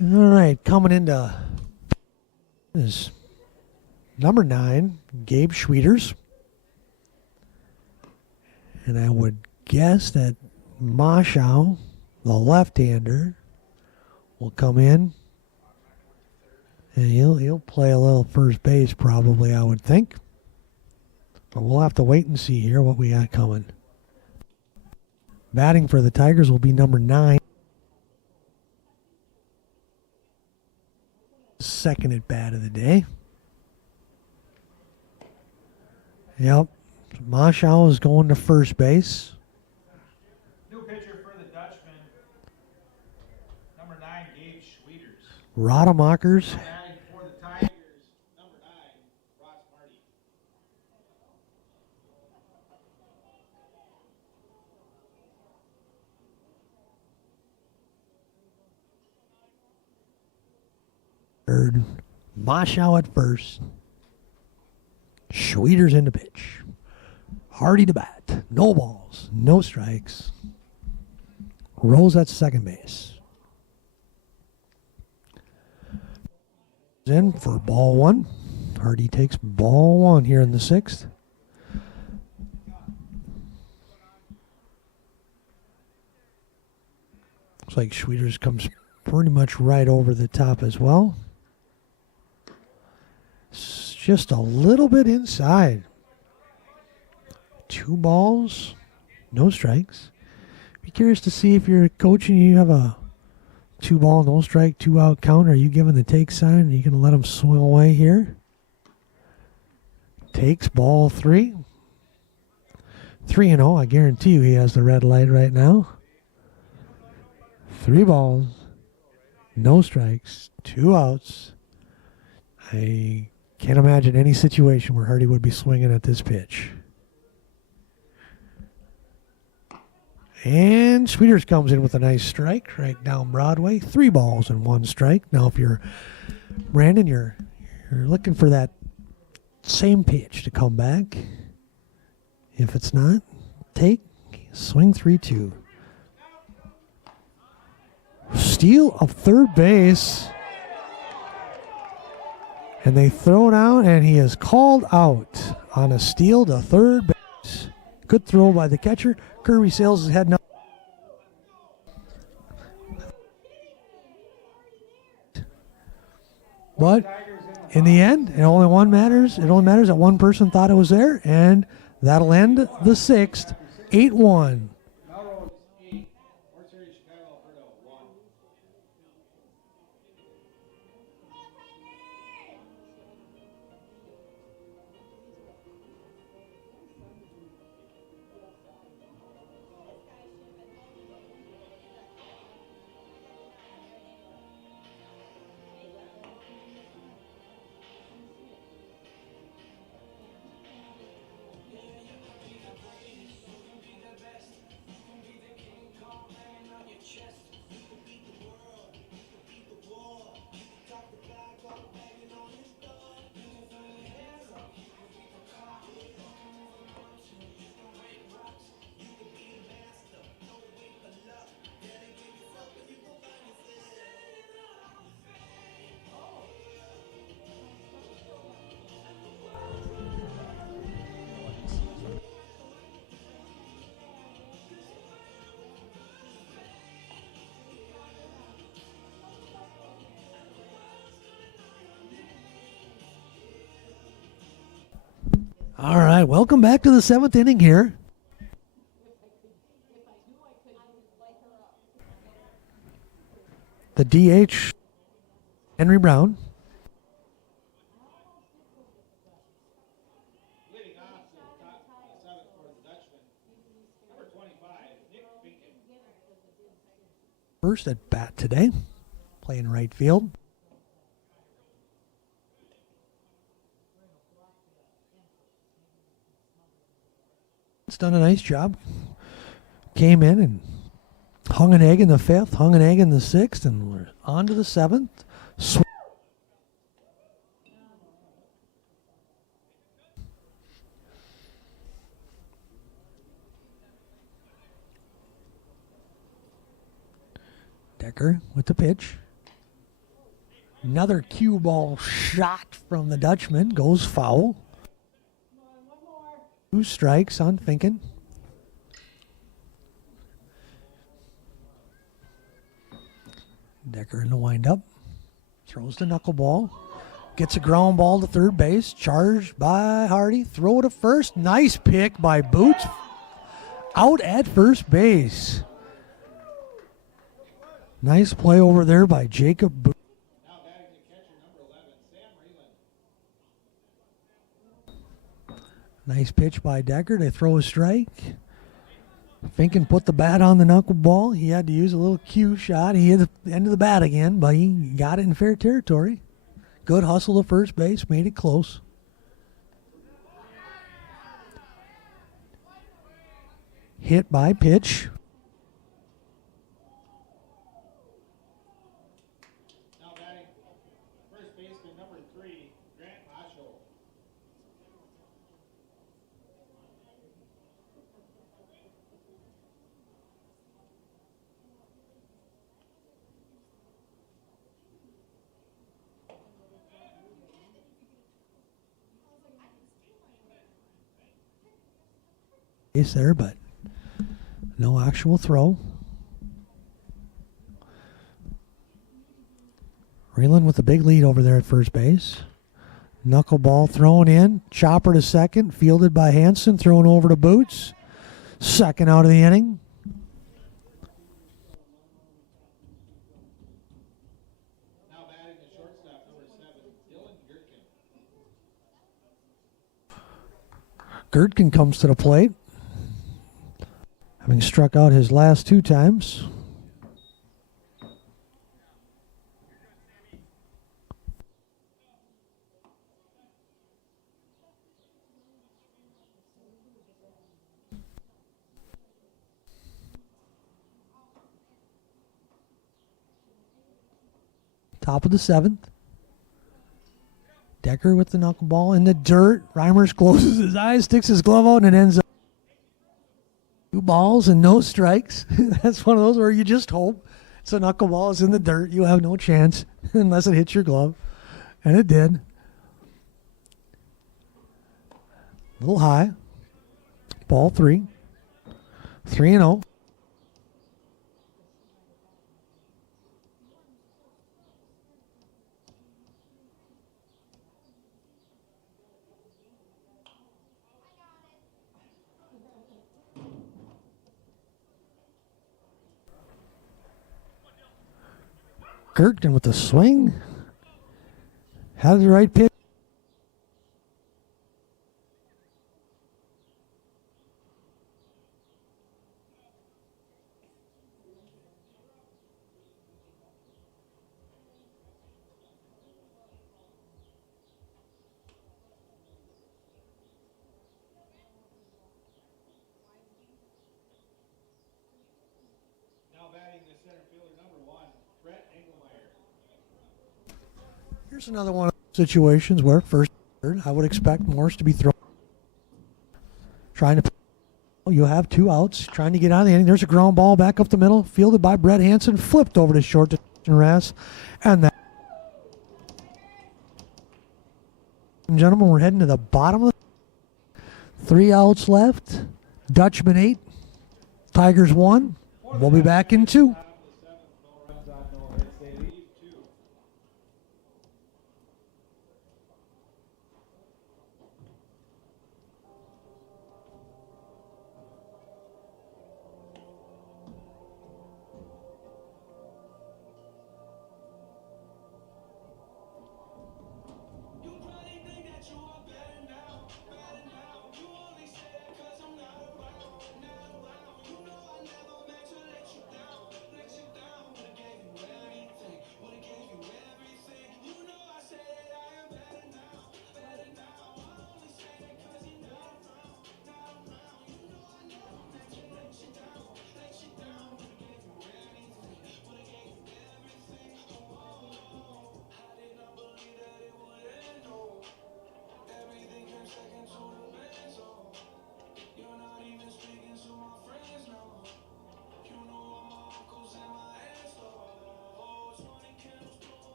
All right, coming into is number 9, Gabe Schwieters. And I would guess that Maschow, the left-hander, will come in. And he'll play a little first base probably, I would think. But we'll have to wait and see here what we got coming. Batting for the Tigers will be number 9. Second at bat of the day. Yep. Maschow is going to first base. New pitch. pitcher for the Dutchman, number 9, Gabe Schwieters. Rademacher's. Batting for the Tigers, number 9, Ross Marty. Third. Moshow at first. Schwieters in the pitch. Hardy to bat. No balls. No strikes. Rose at second base. In for ball one. Hardy takes ball one here in the sixth. Looks like Schwieters comes pretty much right over the top as well. It's just a little bit inside. 2 balls, no strikes. Be curious to see if you're coaching, you have a 2 ball, no strike, 2 out count. Are you giving the take sign? Are you going to let him swing away here? Takes ball 3. 3-0. I guarantee you he has the red light right now. 3 balls, no strikes, 2 outs. I can't imagine any situation where Hardy would be swinging at this pitch. And Schwieters comes in with a nice strike right down Broadway. 3 balls and 1 strike. Now, if you're Brandon, you're looking for that same pitch to come back. If it's not, take, swing 3-2. Steal of third base. And they throw it out, and he is called out on a steal to third base. Good throw by the catcher. Kirby Sales is heading up. But in the end, it only matters that one person thought it was there, and that'll end the 6th, 8-1. Melrose 8, World Series Chicago, Alberta 1. All right, welcome back to the 7th inning here. The DH, Henry Brown. Leading off to the top of the 7th for the Dutchman, number 25, Nick Binkin. First at bat today, playing right field. It's done a nice job. Came in and hung an egg in the 5th, hung an egg in the 6th, and we're on to the 7th. Decker with the pitch. Another cue ball shot from the Dutchman. Goes foul. 2 strikes on Finken. Decker in the windup. Throws the knuckleball. Gets a ground ball to third base. Charged by Hardy. Throw to first. Nice pick by Boots. Out at first base. Nice play over there by Jacob Boots. Now batting the catcher, number 11, Sam Reeland. Nice pitch by Decker. They throw a strike. Finken put the bat on the knuckleball. He had to use a little cue shot. He hit the end of the bat again, but he got it in fair territory. Good hustle to first base, made it close. Hit by pitch. Now batting first baseman number 3, Grant Macho. Base there, but no actual throw. Reeland with the big lead over there at first base. Knuckleball thrown in. Chopper to second. Fielded by Hanson. Thrown over to Boots. Second out of the inning. Now batting the shortstop number 7, Dylan Gurkin. Gurkin comes to the plate, having struck out his last 2 times. Top of the 7th. Decker with the knuckleball in the dirt. Reimers closes his eyes, sticks his glove out, and it ends up 2 balls and no strikes. That's one of those where you just hope it's a knuckleball. It's in the dirt. You have no chance unless it hits your glove. And it did. A little high. Ball 3. 3-0. Gurkin with the swing. Had the right pitch. Now batting the center fielder number 1, Brett Engelmeyer. Here's another one of those situations where first I would expect Morse to be thrown. Trying to, you have 2 outs, trying to get out of the inning. There's a ground ball back up the middle, fielded by Brett Hanson, flipped over to short to Rass, and that. And gentlemen, we're heading to the bottom of the 3 outs left. Dutchman 8, Tigers 1. We'll be back in 2. Top of the 7th, no runs on, no hits. They leave 2.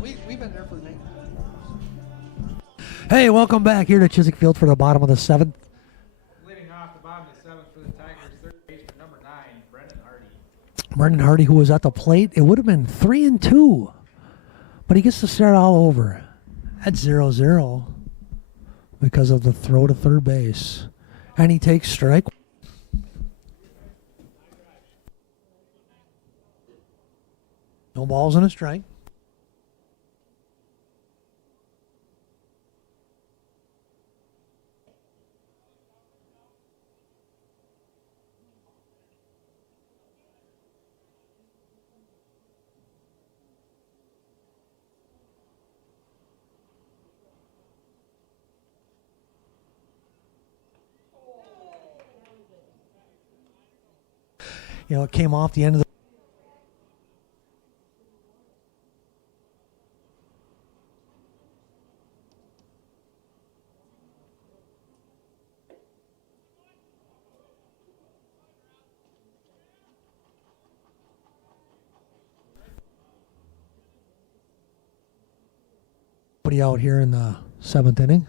We've been there for the night. Hey, welcome back here to Chiswick Field for the bottom of the 7th. Leading off the bottom of the 7th for the Tigers, third baseman number 9, Brendan Hardy. Brendan Hardy, who was at the plate, it would have been 3-2, but he gets to start all over at 0-0 because of the throw to third base, and he takes strike. No balls and a strike. You know, it came off the end of the out here in the 7th inning.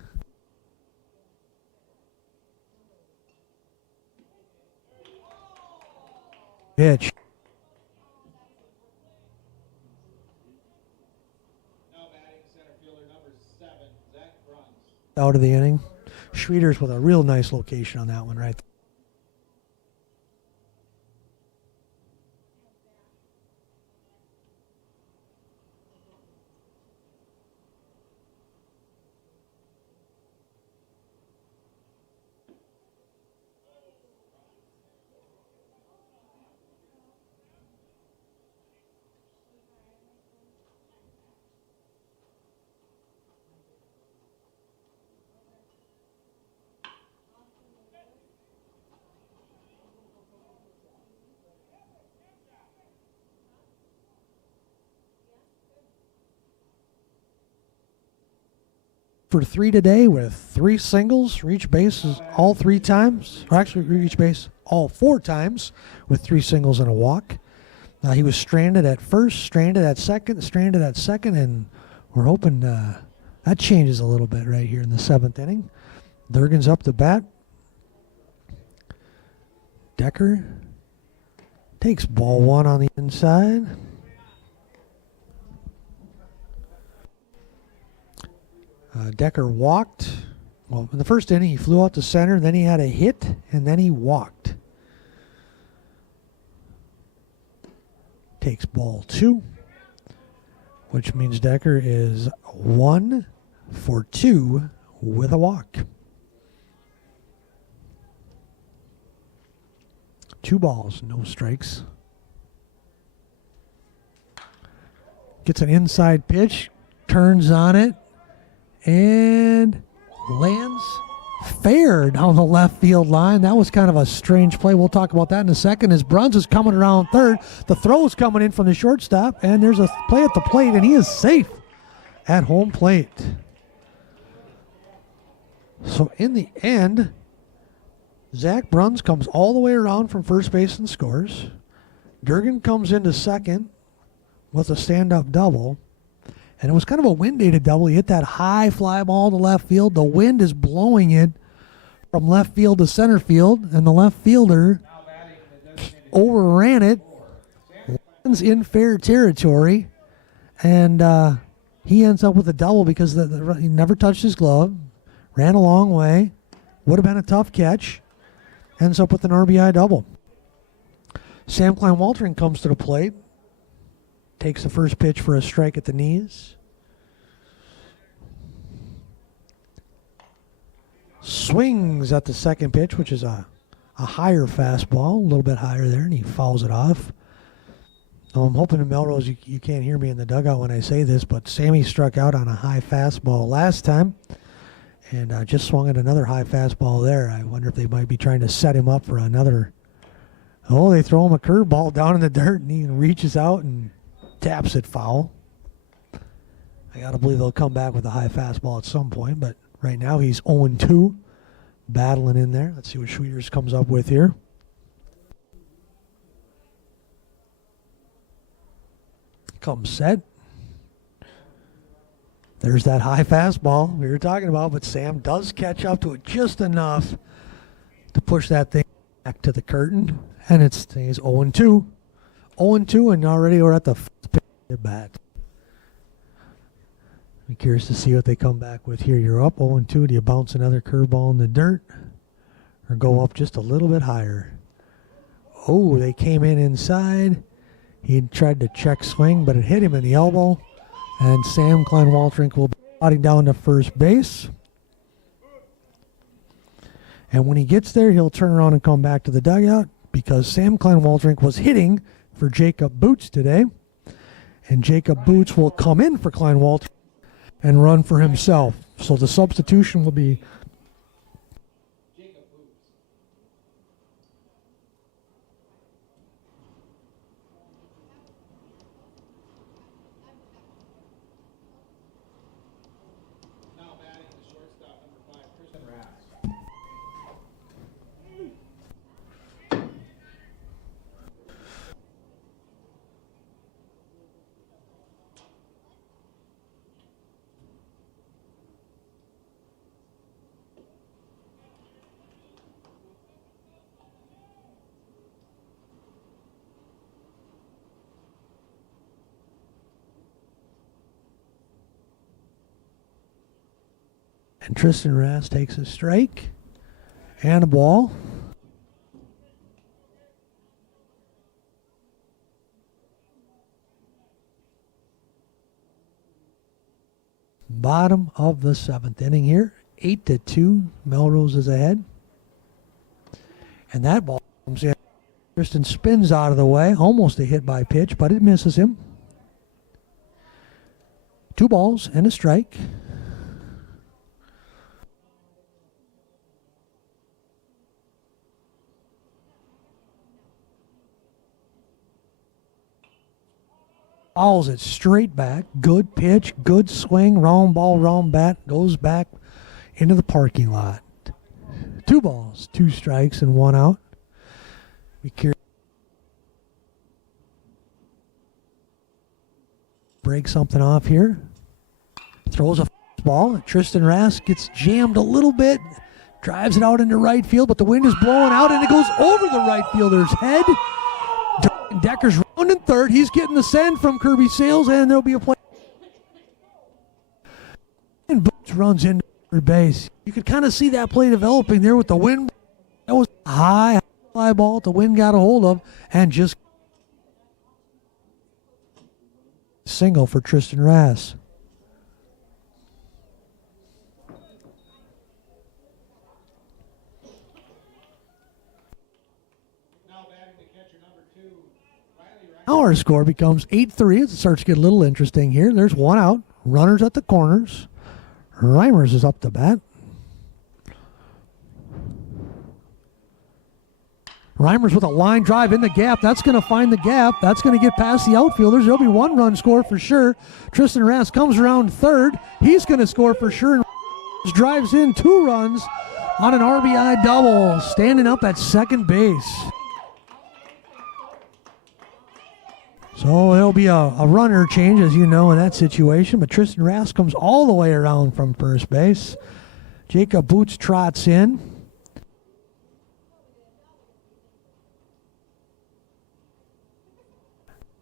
Pitch. Now batting center fielder number 7, Zach Bruns. Out of the inning. Schwieters with a real nice location on that one right there. For 3 today with 3 singles, reach bases all 3 times, or actually reach base all 4 times with 3 singles and a walk. He was stranded at first, stranded at second, and we're hoping that changes a little bit right here in the 7th inning. Durgan's up to bat. Decker takes ball 1 on the inside. Decker walked. Well, in the first inning, he flew out to center, then he had a hit, and then he walked. Takes ball 2, which means Decker is 1 for 2 with a walk. 2 balls, no strikes. Gets an inside pitch, turns on it, and lands fair down the left field line. That was kind of a strange play. We'll talk about that in a second as Bruns is coming around third. The throw is coming in from the shortstop, and there's a play at the plate, and he is safe at home plate. So in the end, Zach Bruns comes all the way around from first base and scores. Durgan comes into second with a stand-up double. And it was kind of a wind-aided double. He hit that high fly ball to left field. The wind is blowing it from left field to center field, and the left fielder overran it, lands in fair territory, and he ends up with a double because he never touched his glove, ran a long way, would have been a tough catch, ends up with an RBI double. Sam Klein-Waltering comes to the plate. Takes the first pitch for a strike at the knees. Swings at the second pitch, which is a higher fastball, a little bit higher there, and he fouls it off. I'm hoping in Melrose you can't hear me in the dugout when I say this, but Sammy struck out on a high fastball last time and just swung at another high fastball there. I wonder if they might be trying to set him up for another. Oh, they throw him a curveball down in the dirt, and he reaches out and taps it foul. I got to believe they'll come back with a high fastball at some point, but right now he's 0-2, battling in there. Let's see what Schwieters comes up with here. Comes set. There's that high fastball we were talking about, but Sam does catch up to it just enough to push that thing back to the curtain, and it stays 0-2. 0-2, and already we're at the first pitch at bat. Be curious to see what they come back with here. You're up 0-2. Do you bounce another curveball in the dirt or go up just a little bit higher? Oh, they came in inside. He tried to check swing, but it hit him in the elbow. And Sam Klein-Waltrink will be trotting down to first base. And when he gets there, he'll turn around and come back to the dugout because Sam Klein-Waltrink was hitting for Jacob Boots today. And Jacob Boots will come in for Klein-Waltrink and run for himself. So the substitution will be Now batting the shortstop, number 5, Tristan Rass. And Tristan Rass takes a strike and a ball. Bottom of the 7th inning here. 8-2. Melrose is ahead. And that ball comes in. Tristan spins out of the way. Almost a hit by pitch, but it misses him. 2 balls and a strike. Fouls it straight back. Good pitch, good swing, round ball, round bat. Goes back into the parking lot. 2 balls, 2 strikes, and 1 out. Be curious. Break something off here. Throws a ball. Tristan Rass gets jammed a little bit. Drives it out into right field, but the wind is blowing out, and it goes over the right fielder's head. Decker's rounding third. He's getting the send from Kirby Sales, and there'll be a play. And Boots runs into third base. You could kind of see that play developing there with the wind. That was a high fly ball the wind got a hold of, and just single for Tristan Rass. Now our score becomes 8-3. It starts to get a little interesting here. There's 1 out. Runners at the corners. Reimers is up to bat. Reimers with a line drive in the gap. That's going to find the gap. That's going to get past the outfielders. There'll be 1 run score for sure. Tristan Rass comes around third. He's going to score for sure. And drives in 2 runs on an RBI double. Standing up at second base. So it'll be a runner change, as you know, in that situation. But Tristan Rass comes all the way around from first base. Jacob Boots trots in.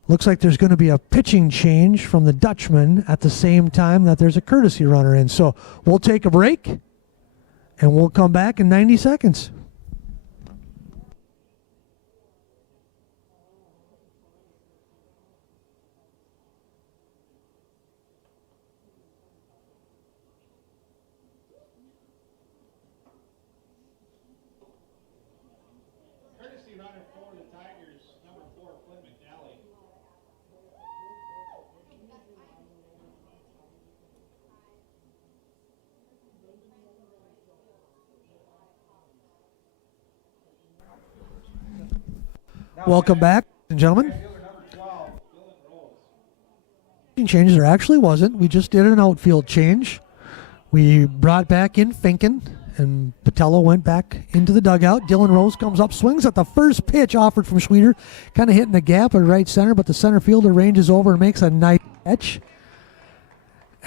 Looks like there's going to be a pitching change from the Dutchman at the same time that there's a courtesy runner in. So we'll take a break, and we'll come back in 90 seconds. Welcome back, ladies and gentlemen. Changes there actually wasn't. We just did an outfield change. We brought back in Finken, and Patello went back into the dugout. Dylan Rose comes up, swings at the first pitch offered from Schweeder, kind of hitting the gap at right center, but the center fielder ranges over and makes a nice catch.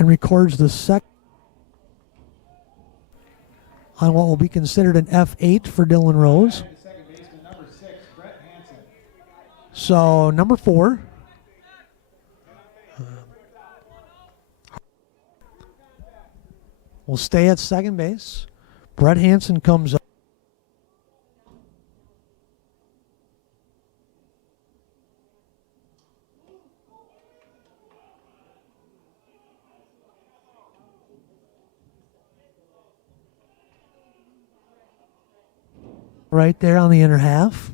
and records the second on what will be considered an F8 for Dylan Rose. Second baseman number 6, Brett Hansen. So number 4. Will stay at second base. Brett Hansen comes up. Right there on the inner half.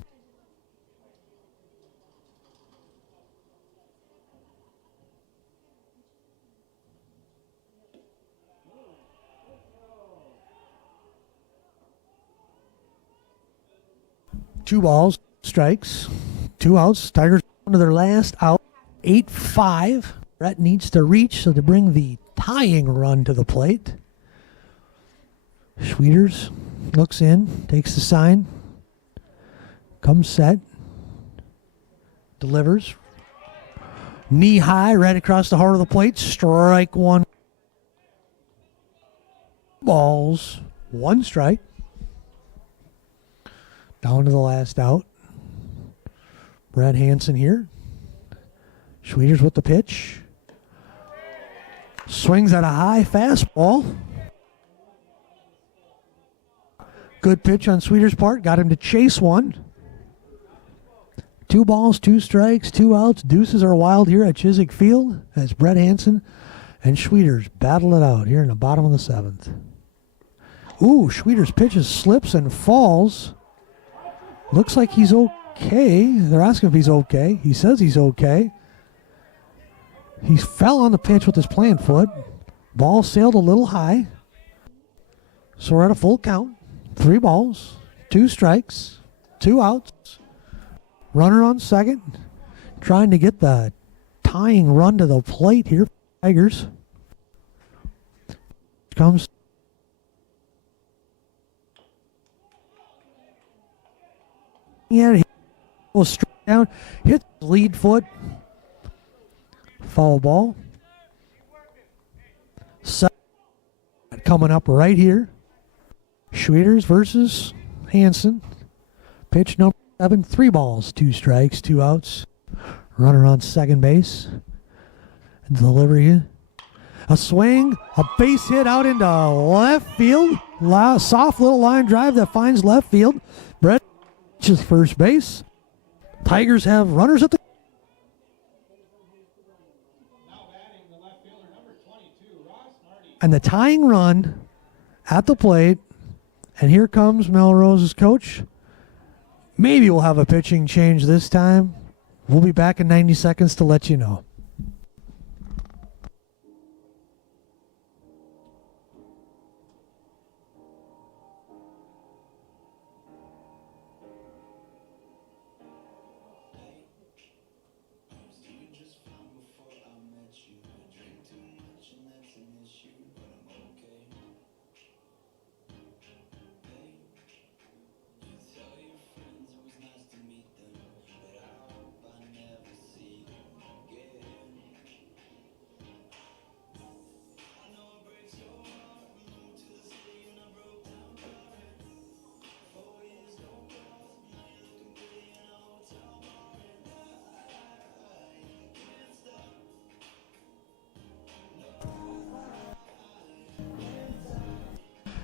Two balls, strikes, 2 outs. Tigers on to their last out. 8-5. Brett needs to reach so to bring the tying run to the plate. Schwieters looks in, takes the sign, comes set, delivers. Knee high, right across the heart of the plate. Strike 1. Balls, 1 strike. Down to the last out. Brett Hansen here. Schwieters with the pitch. Swings at a high fastball. Good pitch on Schwieters' part. Got him to chase one. 2 balls, 2 strikes, 2 outs. Deuces are wild here at Chiswick Field as Brett Hansen and Schwieters battle it out here in the bottom of the 7th. Ooh, Schwieters' pitches slips and falls. Looks like he's okay. They're asking if he's okay. He says he's okay. He fell on the pitch with his plant foot. Ball sailed a little high. So we're at a full count. 3 balls, 2 strikes, 2 outs. Runner on second. Trying to get the tying run to the plate here for the Tigers. Comes. Yeah, he goes straight down, hits the lead foot. Foul ball. Coming up right here. Schwieters versus Hansen. Pitch number 7, 3 balls, 2 strikes, 2 outs. Runner on second base. Delivery. A swing, a base hit out into left field. Soft little line drive that finds left field. Brett reaches first base. Tigers have runners at the. Now batting the left fielder number 22, Ross Marty. And the tying run at the plate. And here comes Melrose's coach. Maybe we'll have a pitching change this time. We'll be back in 90 seconds to let you know.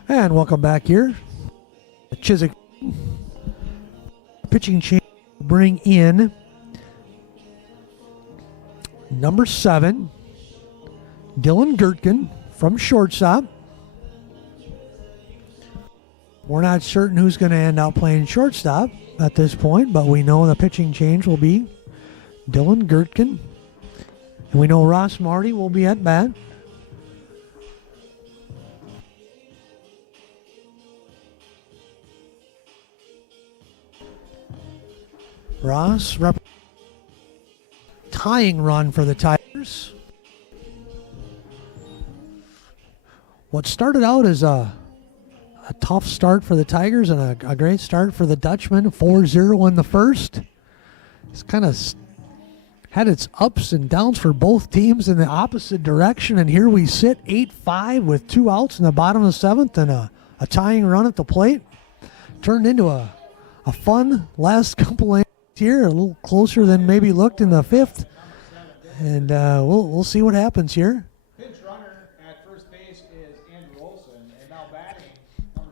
And welcome back here. Chiswick pitching change bring in number 7, Dylan Gertkin from shortstop. We're not certain who's going to end up playing shortstop at this point, but we know the pitching change will be Dylan Gertkin. And we know Ross Marty will be at bat. Ross, tying run for the Tigers. What started out as a tough start for the Tigers and a great start for the Dutchman, 4-0 in the first. It's kind of had its ups and downs for both teams in the opposite direction, and here we sit 8-5 with 2 outs in the bottom of the 7th and a tying run at the plate. Turned into a fun last couple innings here, a little closer than maybe looked in the 5th, and we'll see what happens here. Pinch runner at first base is Andrew Olson, and now batting.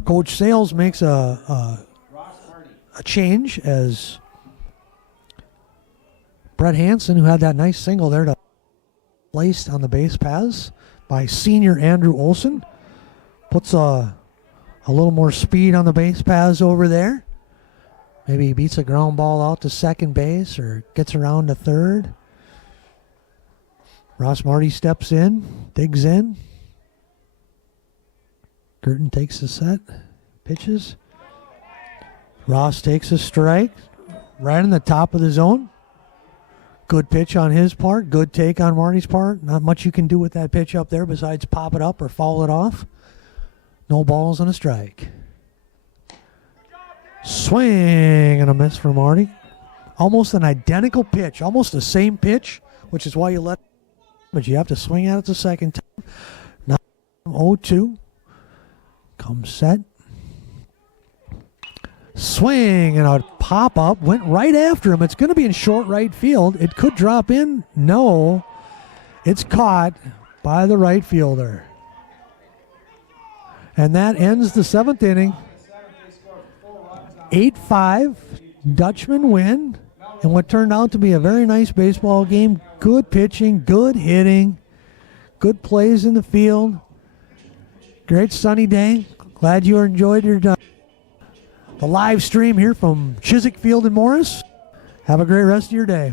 Coach Sales makes a Ross Marty. change as Brett Hansen, who had that nice single there, to placed on the base paths by senior Andrew Olson, puts a little more speed on the base paths over there. Maybe he beats a ground ball out to second base or gets around to third. Ross Marty steps in, digs in. Girton takes the set, pitches. Ross takes a strike right in the top of the zone. Good pitch on his part. Good take on Marty's part. Not much you can do with that pitch up there besides pop it up or foul it off. No balls and a strike. Swing and a miss for Marty. Almost an identical pitch. Almost the same pitch, which is why you let. But you have to swing at it the second time. Now 0-2. Comes set. Swing and a pop-up. Went right after him. It's going to be in short right field. It could drop in. No. It's caught by the right fielder. And that ends the 7th inning. 8-5. Dutchmen win. And what turned out to be a very nice baseball game. Good pitching. Good hitting. Good plays in the field. Great sunny day. Glad you enjoyed the live stream here from Chiswick Field in Morris. Have a great rest of your day.